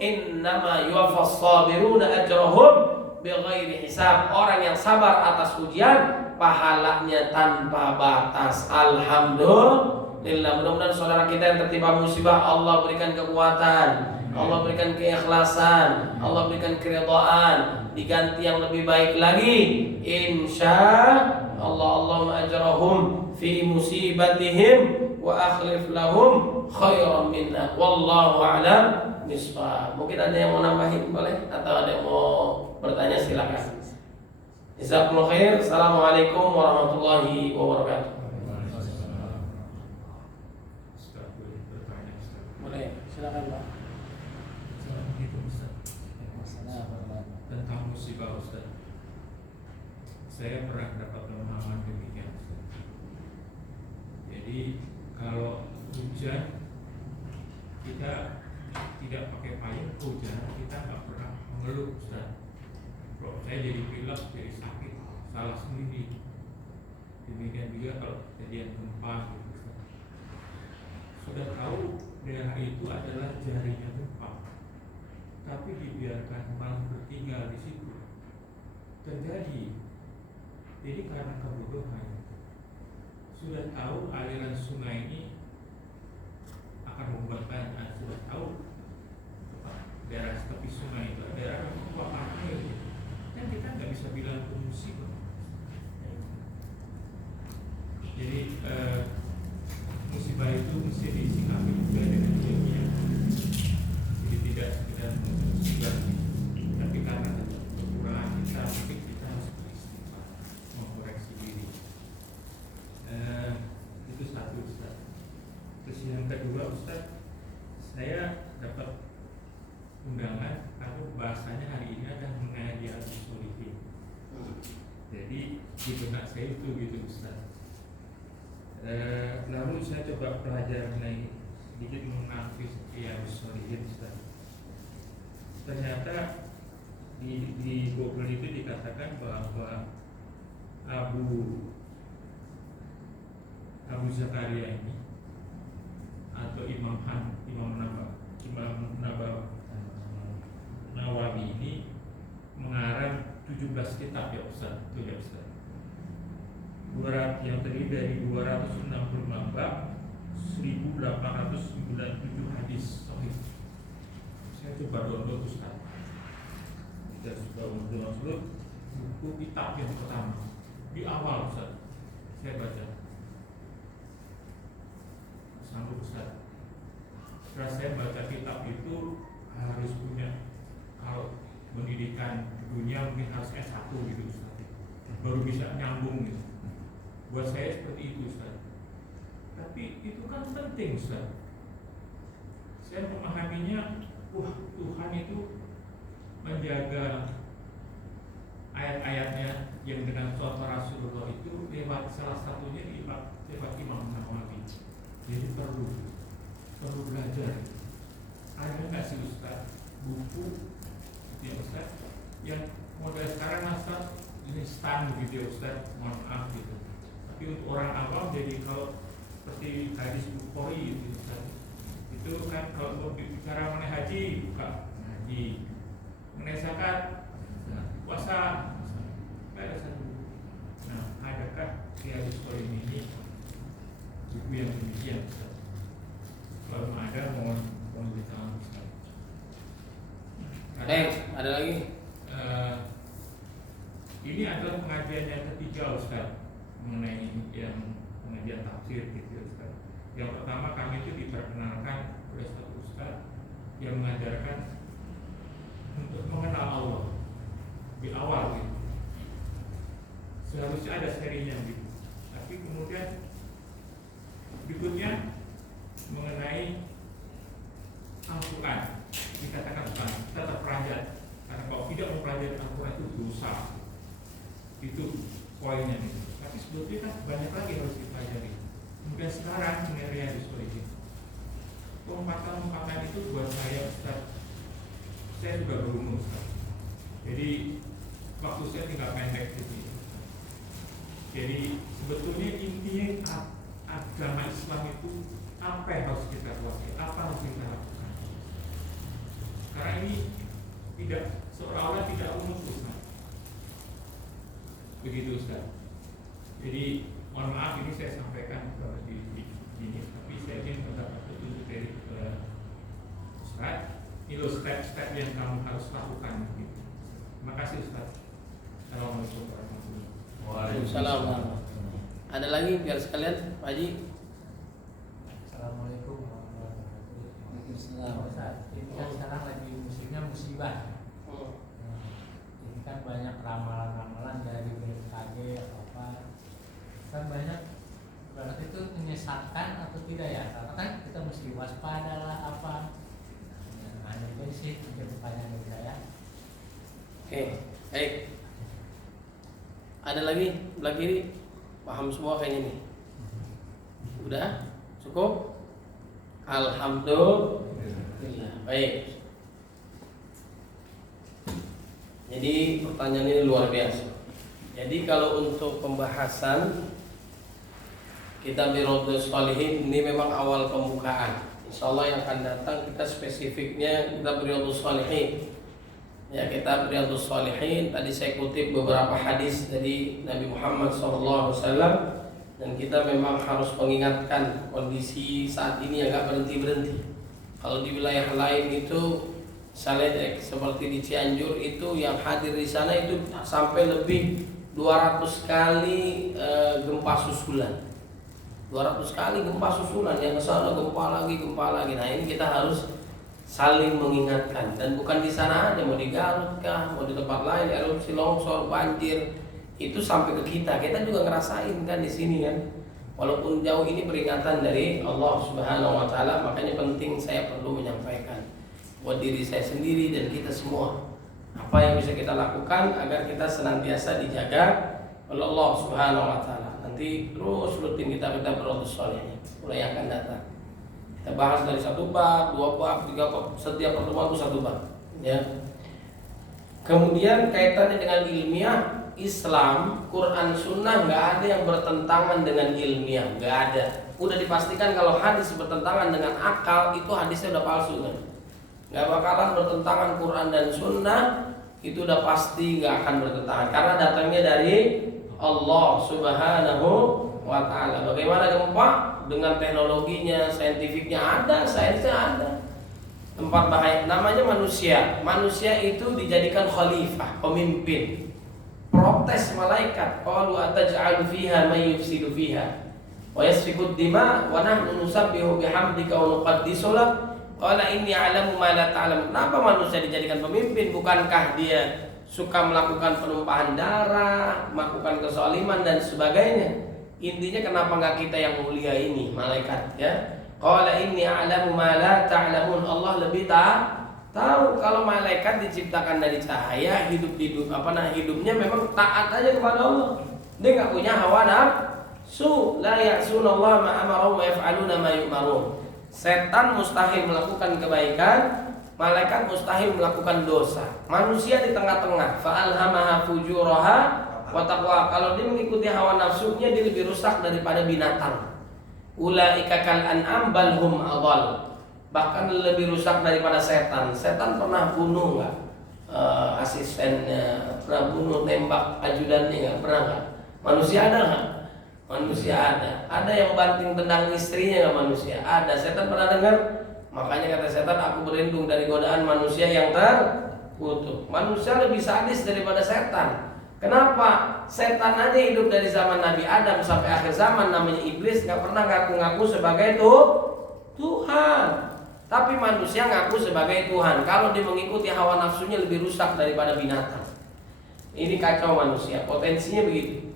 innama yuwaffas sabiruna ajrahum bighairi hisab. Orang yang sabar atas ujian pahalanya tanpa batas. Alhamdulillah. Mudah-mudahan saudara kita yang tertimpa musibah Allah berikan kekuatan, Allah berikan keikhlasan, Allah berikan keridhaan, diganti yang lebih baik lagi. Insya Allah. Allahumma ajrahum fi musibatihim wa akhlif lahum khairan minna. Wallahu a'lam bishawab. Mungkin ada yang mau nambahin boleh, atau ada yang mau bertanya silakan. Jazakumullah khair. Assalamualaikum warahmatullahi wabarakatuh. Silakan Pak. Assalamualaikum Ustaz. Masalah Tentang musibah Ustaz, saya pernah dapat pemahaman demikian Ustaz. Jadi kalau hujan kita tidak pakai payung, hujan kita nggak pernah mengeluh Ustaz. Kalau saya jadi pilek, jadi sakit, salah sendiri. Demikian juga kalau kejadian gempa gitu Ustaz. Sudah tahu daerah itu adalah jarinya gempa, tapi dibiarkan malah bertinggal di situ. Terjadi. Jadi karena kebodohan. Sudah tahu aliran sungai ini akan membuat banjir, sudah tahu daerah tepi sungai itu daerah yang kuat air, dan kita nggak bisa bilang itu musibah. Jadi musibah itu mesti disikapi juga dengan ilmiah. Jadi tidak sekedar musibah, tapi karena kekurangan kita, mungkin kita harus beristighfar, mengkoreksi diri. Itu satu Ustaz. Terus yang kedua Ustaz, saya dapat undangan atau bahasanya hari ini ada mengaji al-Solihin. Jadi di benak saya itu gitu Ustaz. Lalu saya coba belajar mengenai sedikit mengenal Riyadhus Shalihin Ustaz. Ternyata di Google itu dikatakan bahwa Abu Zakaria ini atau Imam Nawawi ini mengarang 17 kitab ya Ustaz, itu ya Ustaz. Yang terdiri dari 265 bab, 1897 hadis sahih. Saya coba download Ustaz. Kita sudah download buku kitab yang pertama. Di awal Ustaz, saya baca. Sanggup Ustaz. Setelah saya baca kitab itu harus punya, kalau pendidikan dunia mungkin harus S1 gitu Ustaz, baru bisa nyambung gitu. Buat saya seperti itu Ustaz. Tapi itu kan penting Ustaz. Saya memahaminya, Tuhan itu menjaga ayat-ayatnya yang dengan contoh Rasulullah itu lewat salah satunya lewat Imam Nawawi. Jadi perlu belajar. Ada nggak sih Ustaz buku ya Ustaz yang model sekarang Ustaz ini stan gitu ya Ustaz, mohon maaf gitu. Tapi untuk orang awam, jadi kalau seperti hadis Bukhari gitu Ustaz, itu kan kalau untuk bicara mengenai haji, buka haji, mengenai zakat, puasa, nggak ada satu. Nah, adakah Riyadhus Shalihin ini buku yang demikian Ustaz? Kalau ada, mohon beritahu Ustaz. Ada lagi? Ini adalah pengajian yang ketiga Ustaz, mengenai yang pengajian tafsir gitu Ustaz. Yang pertama kami itu diperkenalkan oleh satu Ustaz yang mengajarkan untuk mengenal Allah di awal gitu. Seharusnya ada serinya gitu. Tapi kemudian berikutnya mengenai Al-Quran dikatakan bukan, kita terperanjat karena kalau tidak mempelajari Al-Quran itu dosa. Itu poinnya nih. Tapi sebetulnya kan banyak lagi harus dipelajari. Kemudian sekarang mengenai Riyadhus Shalihin, lompatan itu buat saya Ustaz, saya juga berumur Ustaz. Jadi waktu saya tinggal pendek gitu. Jadi sebetulnya intinya agama Islam itu apa yang harus kita buat, apa harus kita lakukan. Karena ini tidak seolah-olah tidak umum Ustaz. Begitu Ustaz. Jadi mohon maaf ini saya sampaikan di sini, tapi saya ingin mendapat petunjuk dari Ustaz. Ini step-step yang kamu harus lakukan. Gitu. Terima kasih Ustaz. Assalamualaikum warahmatullahi wabarakatuh. Waalaikumsalam. Ada lagi biar sekalian Pak Haji? Assalamualaikum warahmatullahi wabarakatuh. Ustaz, ini kan sekarang lagi musimnya musibah. Ini kan banyak ramalan-ramalan dari BMKG apa, kan banyak berarti itu menyesatkan atau tidak ya? Karena kan kita mesti waspada lah apa. sih untuk pertanyaan dari saya. Oke, baik. Ada lagi belah kiri? Paham semua kayaknya nih. Udah? Cukup? Alhamdulillah. Baik. Jadi pertanyaan ini luar biasa. Jadi kalau untuk pembahasan kitab Riyadhus Shalihin ini memang awal pembukaan. Insyaallah yang akan datang kita spesifiknya kitab Riyadhus Shalihin. Ya, kitab Riyadhus Shalihin tadi saya kutip beberapa hadis dari Nabi Muhammad SAW, dan kita memang harus mengingatkan kondisi saat ini yang gak berhenti-berhenti. Kalau di wilayah lain itu misalnya seperti di Cianjur itu yang hadir di sana itu sampai lebih 200 kali gempa susulan. 200 kali gempa susulan, yang kesana gempa lagi. Nah ini kita harus saling mengingatkan, dan bukan di sana aja, mau di Garut kah, mau di tempat lain, erupsi, longsor, banjir itu sampai ke kita juga ngerasain kan di sini kan. Walaupun jauh, ini peringatan dari Allah Subhanahu wa taala, makanya penting saya perlu menyampaikan buat diri saya sendiri dan kita semua apa yang bisa kita lakukan agar kita senantiasa dijaga oleh Allah Subhanahu wa taala. Nanti terus rutin kita Riyadhus Shalihin mulai akan datang. Kita bahas dari 1 bab, 2 bab, 3 bab, setiap pertemuan itu 1 bab, ya. Kemudian kaitannya dengan ilmiah, Islam, Quran, Sunnah nggak ada yang bertentangan dengan ilmiah, nggak ada. Udah dipastikan kalau hadis bertentangan dengan akal itu hadisnya udah palsu kan. Nggak bakalan bertentangan Quran dan Sunnah, itu udah pasti nggak akan bertentangan karena datangnya dari Allah Subhanahu wa taala. Bagaimana gempa? Dengan teknologinya, saintifiknya ada, sainsnya ada. Tempat bahaya namanya manusia. Manusia itu dijadikan khalifah, pemimpin. Protes malaikat, qalu ataj'alu fiha may yufsidu fiha wa yasfiku dima wa nahnu nusabbihu bihamdika wa nuqaddisu lak. Qala inni a'lamu ma la ta'lam. Kenapa manusia dijadikan pemimpin? Bukankah dia suka melakukan penumpahan darah, melakukan kezaliman dan sebagainya? Intinya kenapa nggak kita yang mulia ini, malaikat, ya? Qala inni a'lamu ma la ta'lamun. Allah lebih tahu. Kalau malaikat diciptakan dari cahaya, hidupnya memang taat aja kepada Allah. Dia nggak punya hawa nafsu. La ya'sunallaha ma amaru wa yaf'aluna ma yu'marun. Setan mustahil melakukan kebaikan, malaikat mustahil melakukan dosa. Manusia di tengah-tengah. Fa'alhamaha fujuraha wa taqwa. Kalau dia mengikuti hawa nafsunya, dia lebih rusak daripada binatang. Ulaika kal an'am bal hum adall. Bahkan lebih rusak daripada setan. Setan pernah bunuh nggak asistennya? Pernah bunuh, tembak ajudannya nggak? Pernah nggak? Manusia ada nggak? Manusia ada. Ada yang banting tendang istrinya nggak? Manusia ada. Setan pernah dengar? Makanya kata setan, aku berlindung dari godaan manusia yang terkutuk. Manusia lebih sadis daripada setan. Kenapa? Setan aja hidup dari zaman Nabi Adam sampai akhir zaman, namanya iblis, nggak pernah ngaku-ngaku sebagai Tuhan. Tapi manusia ngaku sebagai Tuhan. Kalau dia mengikuti hawa nafsunya, lebih rusak daripada binatang. Ini kacau manusia. Potensinya begitu.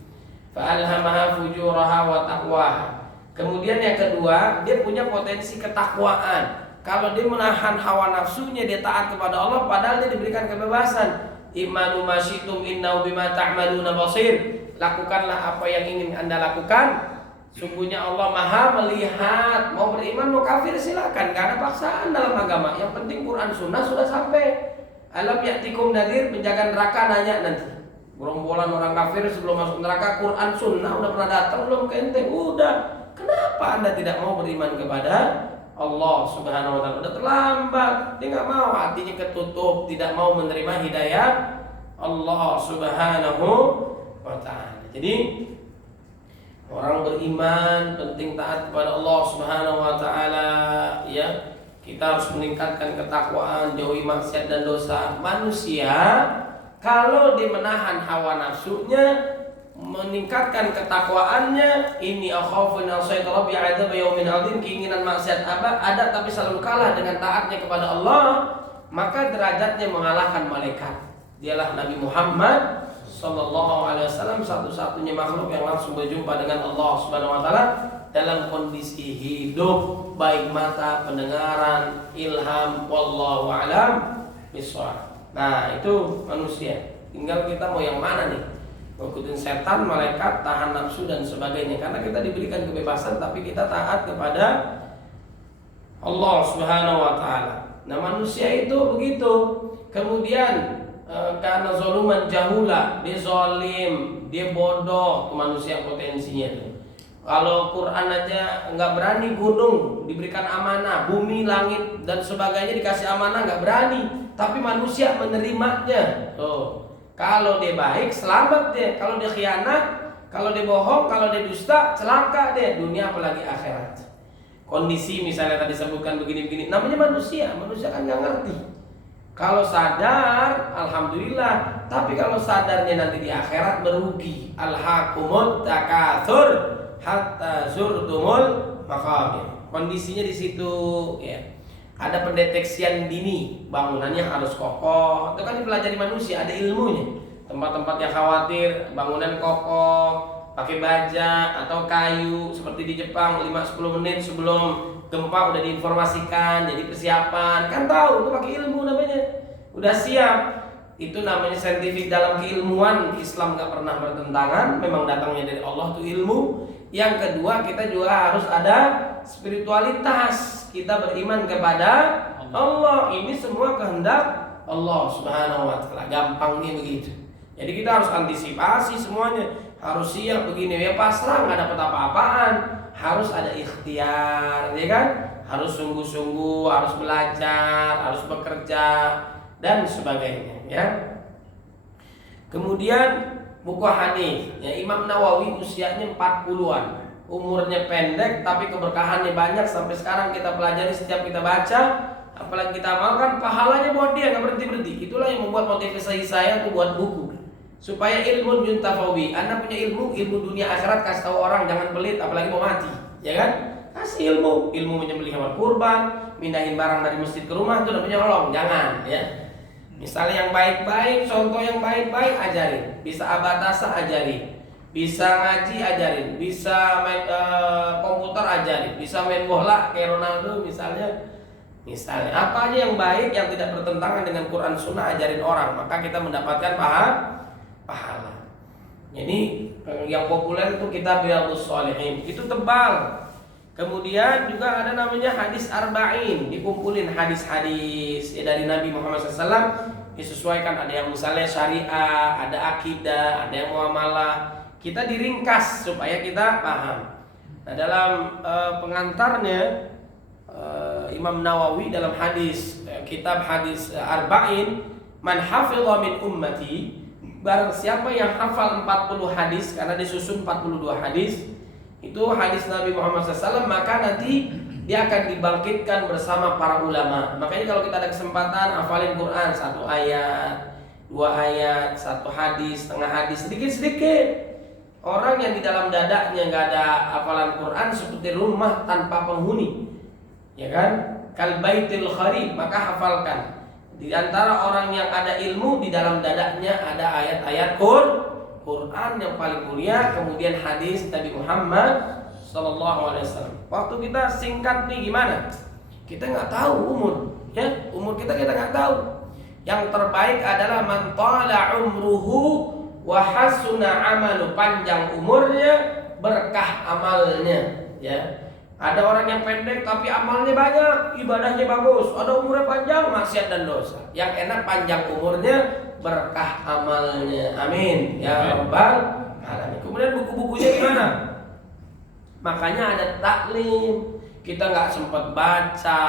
Fa'alhamaha fujuraha wa taqwaha. Kemudian yang kedua, dia punya potensi ketakwaan. Kalau dia menahan hawa nafsunya, dia taat kepada Allah, padahal dia diberikan kebebasan. Imanu ma syi'tum innahu bima ta'maluna basir. Lakukanlah apa yang ingin Anda lakukan. Sungguhnya Allah Maha melihat. Mau beriman, mau kafir silakan. Gak ada paksaan dalam agama. Yang penting Quran Sunnah sudah sampai. Alam ya'tikum nadhir, penjaga neraka nanya nanti. Gerombolan orang kafir sebelum masuk neraka, Quran Sunnah udah pernah datang belum ke ente? Udah. Kenapa Anda tidak mau beriman kepada Allah Subhanahu wa taala? Udah terlambat. Dia nggak mau, hatinya ketutup, tidak mau menerima hidayah Allah Subhanahu wa taala. Jadi orang beriman penting taat kepada Allah Subhanahu wa taala, ya. Kita harus meningkatkan ketakwaan, jauhi maksiat dan dosa. Manusia kalau dia menahan hawa nafsunya, meningkatkan ketakwaannya, ini akhafu an asayta rabbi 'adzab yaumin 'adzim, keinginan maksiat ada tapi selalu kalah dengan taatnya kepada Allah, maka derajatnya mengalahkan malaikat. Dialah Nabi Muhammad sallallahu alaihi wasallam, satu-satunya makhluk yang langsung berjumpa dengan Allah Subhanahu wa taala dalam kondisi hidup, baik mata, pendengaran, ilham, wallahu a'lam bisawab. Nah, itu manusia. Tinggal kita mau yang mana nih? Mau ikutin setan, malaikat, tahan nafsu dan sebagainya. Karena kita diberikan kebebasan tapi kita taat kepada Allah Subhanahu wa taala. Nah, manusia itu begitu. Kemudian karena zoluman jahula, dia zalim, dia bodoh, manusia potensinya itu. Kalau Quran aja nggak berani, gunung diberikan amanah, bumi, langit dan sebagainya dikasih amanah nggak berani, tapi manusia menerimanya. Kalau dia baik selamat dia, kalau dia khianat, kalau dia bohong, kalau dia dusta celaka dia, dunia apalagi akhirat. Kondisi misalnya tadi sebutkan begini-begini, namanya manusia kan nggak ngerti. Kalau sadar, alhamdulillah. Tapi kalau sadarnya nanti di akhirat merugi. Alhaqumut takatsur hatta zurtumul maqabir. Kondisinya di situ ya. Ada pendeteksian dini, bangunannya harus kokoh. Itu kan dipelajari manusia, ada ilmunya. Tempat-tempat yang khawatir, bangunan kokoh, pakai baja atau kayu seperti di Jepang 5-10 menit sebelum gempa udah diinformasikan, jadi persiapan. Kan tahu, itu pakai ilmu namanya. Udah siap. Itu namanya saintifik dalam keilmuan. Islam gak pernah bertentangan, memang datangnya dari Allah itu ilmu. Yang kedua, kita juga harus ada spiritualitas. Kita beriman kepada Allah. Ini semua kehendak Allah Subhanahu wa taala. Gampangnya begitu. Jadi kita harus antisipasi semuanya. Harus siap begini, ya pasrah nggak dapat apa-apaan. Harus ada ikhtiar, ya kan? Harus sungguh-sungguh, harus belajar, harus bekerja dan sebagainya, ya. Kemudian buku hadis, ya, Imam Nawawi usianya 40-an. Umurnya pendek tapi keberkahannya banyak sampai sekarang kita pelajari setiap kita baca, apalagi kita amalkan, pahalanya buat dia nggak berhenti. Itulah yang membuat motivasi saya untuk buat buku. Supaya ilmu yuntafawi. Anda punya ilmu dunia akhirat, kasih tahu orang, jangan pelit apalagi mau mati, ya kan? Kasih ilmu menyembelih hewan kurban, mindahin barang dari masjid ke rumah, itu namanya nolong, jangan, ya. Misalnya yang baik-baik, contoh yang baik-baik ajarin. Bisa abatasa ajarin, bisa ngaji ajarin, bisa main komputer ajarin, bisa main bola kayak Ronaldo misalnya apa aja yang baik yang tidak bertentangan dengan Quran Sunnah ajarin orang, maka kita mendapatkan pahala. Jadi yang populer itu kitab Riyadhus Shalihin, itu tebal. Kemudian juga ada namanya hadis arba'in, dikumpulin hadis-hadis dari Nabi Muhammad SAW, disesuaikan, ada yang misalnya syariah, ada akidah, ada yang muamalah. Kita diringkas supaya kita paham. Nah, dalam pengantarnya Imam Nawawi dalam hadis kitab hadis arba'in, man hafidha min ummati, barang siapa yang hafal 40 hadis, karena disusun 42 hadis, itu hadis Nabi Muhammad SAW, maka nanti dia akan dibangkitkan bersama para ulama. Makanya kalau kita ada kesempatan hafalin Quran 1 ayat, 2 ayat, 1 hadis, setengah hadis, sedikit-sedikit. Orang yang di dalam dadanya nggak ada hafalan Quran seperti rumah tanpa penghuni, ya kan? Kal baitil kharib, maka hafalkan. Di antara orang yang ada ilmu, di dalam dadanya ada ayat-ayat Quran yang paling mulia, kemudian hadis Nabi Muhammad SAW. Waktu kita singkat nih gimana? Kita nggak tahu umur kita nggak tahu. Yang terbaik adalah man tala umruhu wa hasuna amalu, panjang umurnya, berkah amalnya, ya. Ada orang yang pendek tapi amalnya banyak, ibadahnya bagus. Ada umurnya panjang, maksiat dan dosa. Yang enak panjang umurnya, berkah amalnya. Amin ya rabbal alamin. Kemudian buku-bukunya gimana? Makanya ada taklim. Kita nggak sempat baca,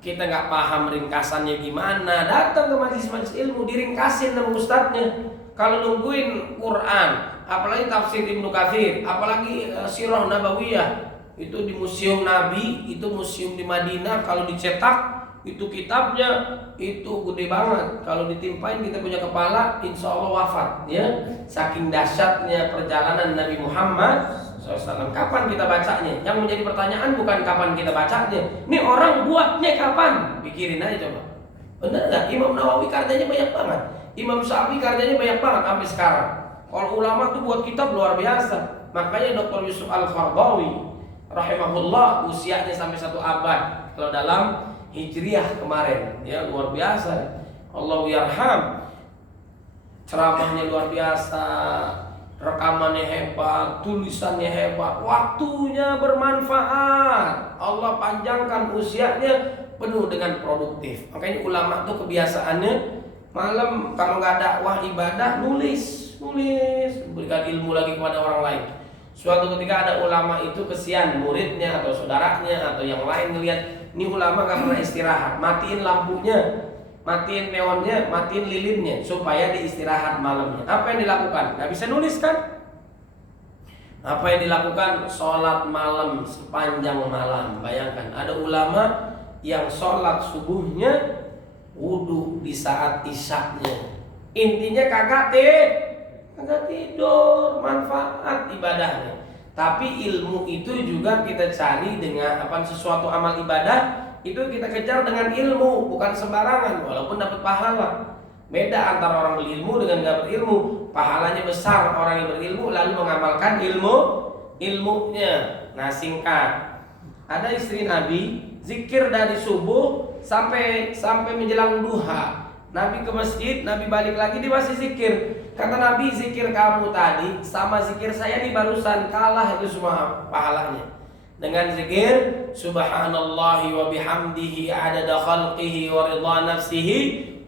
kita nggak paham ringkasannya gimana, datang ke majelis-majelis ilmu diringkasin sama ustadznya. Kalau nungguin Quran, apalagi tafsir Ibnu Katsir, apalagi Sirah Nabawiyah, itu di Museum Nabi, itu museum di Madinah, kalau dicetak itu kitabnya itu gede banget. Kalau ditimpain kita punya kepala, insya Allah wafat, ya. Saking dahsyatnya perjalanan Nabi Muhammad SAW. Kapan kita bacanya? Yang menjadi pertanyaan bukan kapan kita bacanya, ini orang buatnya kapan? Pikirin aja coba. Bener nggak? Imam Nawawi karyanya banyak banget, Imam Syafi'i karyanya banyak banget sampai sekarang. Kalau ulama tuh buat kitab luar biasa. Makanya Dr. Yusuf Al-Qaradawi rahimahullah usianya sampai 1 abad. Kalau dalam Hijriah kemarin, ya luar biasa. Allahu yarham, ceramahnya luar biasa, rekamannya hebat, tulisannya hebat, waktunya bermanfaat. Allah panjangkan usianya penuh dengan produktif. Makanya ulama tuh kebiasaannya malam kalau nggak dakwah ibadah nulis, berikan ilmu lagi kepada orang lain. Suatu ketika ada ulama itu kesian muridnya atau saudaranya atau yang lain ngelihat ini ulama nggak pernah istirahat, matiin lampunya, matiin neonnya, matiin lilinnya supaya diistirahat malamnya. Apa yang dilakukan? Nggak bisa nulis kan? Apa yang dilakukan? Sholat malam sepanjang malam. Bayangkan ada ulama yang sholat subuhnya wudhu di saat isyaknya. Intinya kagak tidur, manfaat ibadahnya. Tapi ilmu itu juga kita cari dengan sesuatu amal ibadah itu kita kejar dengan ilmu, bukan sembarangan walaupun dapat pahala. Beda antara orang berilmu dengan nggak berilmu. Pahalanya besar orang yang berilmu lalu mengamalkan ilmunya. Nah, singkat, ada istri Nabi zikir dari subuh sampai menjelang duha. Nabi ke masjid, Nabi balik lagi, dia masih zikir. Kata Nabi, zikir kamu tadi sama zikir saya nih barusan, kalah itu semua pahalanya. Dengan zikir subhanallahi wa bihamdihi adada khalqihi wa ridha nafsihi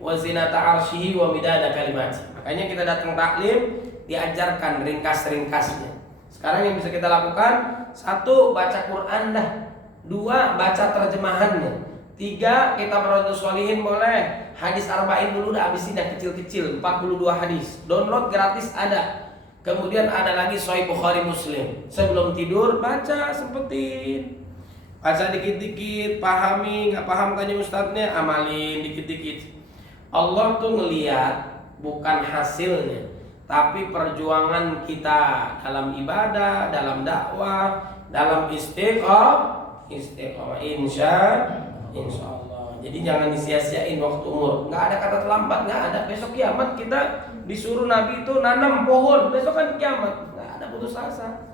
wa zinata arsyihi wa midada kalimati. Makanya kita datang taklim diajarkan ringkas-ringkasnya. Sekarang yang bisa kita lakukan, 1 baca Quran dah, 2 baca terjemahannya, 3 kita Riyadhus Shalihin boleh, hadis arba'in dulu dah habisin dah kecil-kecil, 42 hadis, download gratis ada. Kemudian ada lagi Sahih Bukhari Muslim. Sebelum tidur baca, sempetin, baca dikit-dikit, pahami, nggak paham tanya ustadznya, amalin dikit-dikit. Allah tuh ngelihat bukan hasilnya, tapi perjuangan kita dalam ibadah, dalam dakwah, dalam istiqomah, insya Allah. Jadi jangan disia-siain waktu umur. Nggak ada kata terlambat, nggak ada. Besok kiamat kita disuruh Nabi itu nanam pohon, besok kan kiamat. Nggak ada putus asa.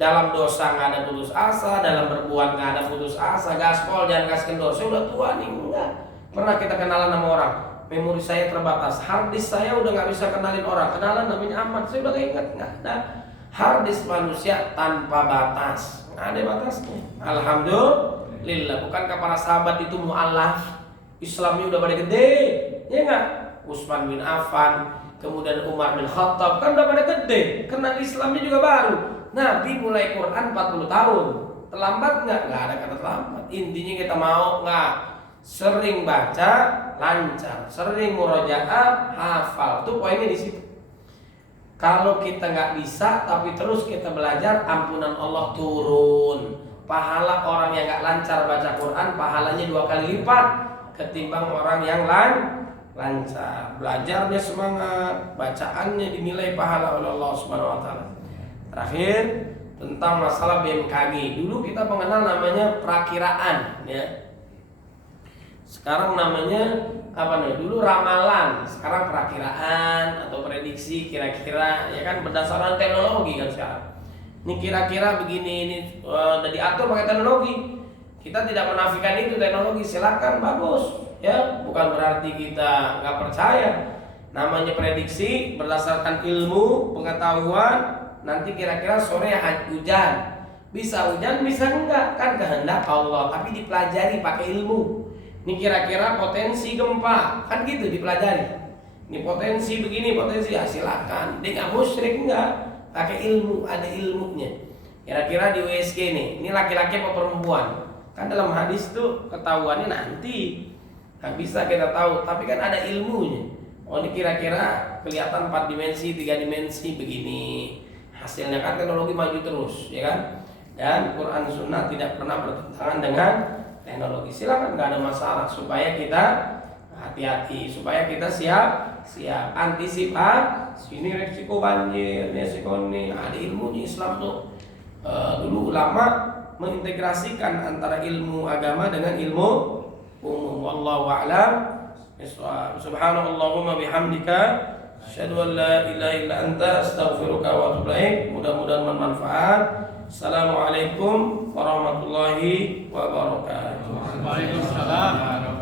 Dalam dosa nggak ada putus asa, dalam berbuat nggak ada putus asa. Gaspol jangan gas kendor. Saya udah tua nih, enggak. Pernah kita kenalan sama orang, memori saya terbatas, harddisk saya udah nggak bisa kenalin orang. Kenalan namanya Ahmad, saya udah nggak ingat. Nggak ada. Harddisk manusia tanpa batas, nggak ada batasnya. Alhamdulillah. Bukankah para sahabat itu mu'allaf, Islamnya udah pada gede, ya nggak? Utsman bin Affan, kemudian Umar bin Khattab, kan udah pada gede, kenal Islamnya juga baru. Nabi mulai Quran 40 tahun, terlambat nggak? Nggak ada kata terlambat. Intinya kita mau nggak? Sering baca, lancar, sering murojaah, hafal. Tuh poinnya di situ. Kalau kita nggak bisa, tapi terus kita belajar, ampunan Allah turun. Pahala orang yang nggak lancar baca Quran, pahalanya 2 kali lipat ketimbang orang yang lancar. Belajarnya semangat, bacaannya dinilai pahala oleh Allah Subhanahu wa taala. Terakhir tentang masalah BMKG. Dulu kita mengenal namanya perakiraan, ya. Sekarang namanya apa nih? Dulu ramalan, sekarang perakiraan atau prediksi kira-kira, ya kan, berdasarkan teknologi kan sekarang. Ini kira-kira begini, ini udah diatur pakai teknologi. Kita tidak menafikan itu teknologi, silakan, bagus, ya. Bukan berarti kita nggak percaya. Namanya prediksi berdasarkan ilmu, pengetahuan. Nanti kira-kira sore hujan, bisa hujan, bisa enggak, kan kehendak Allah. Tapi dipelajari pakai ilmu. Ini kira-kira potensi gempa, kan gitu dipelajari. Ini potensi begini, potensi, ya silakan. Dia nggak musyrik, enggak. Pakai ilmu, ada ilmunya. Kira-kira di USG nih, ini laki-laki apa perempuan? Kan dalam hadis tuh ketahuannya nanti, nggak bisa kita tahu. Tapi kan ada ilmunya. Oh, ini kira-kira kelihatan 4 dimensi, 3 dimensi begini. Hasilnya kan teknologi maju terus, ya kan? Dan Quran Sunnah tidak pernah bertentangan dengan teknologi. Silakan, nggak ada masalah. Supaya kita hati-hati, supaya kita siap antisipasi. Sini resiko banjir, resiko ini, ada ilmunya Islam tuh. Dulu ulama mengintegrasikan antara ilmu agama dengan ilmu umum. Wallahu a'lam. Subhanallahumma bihamdika, asyhadu an la ilaha illa anta, astaghfiruka wa atubu ilaik. Mudah-mudahan bermanfaat. Assalamualaikum warahmatullahi wabarakatuh. Waalaikumsalam.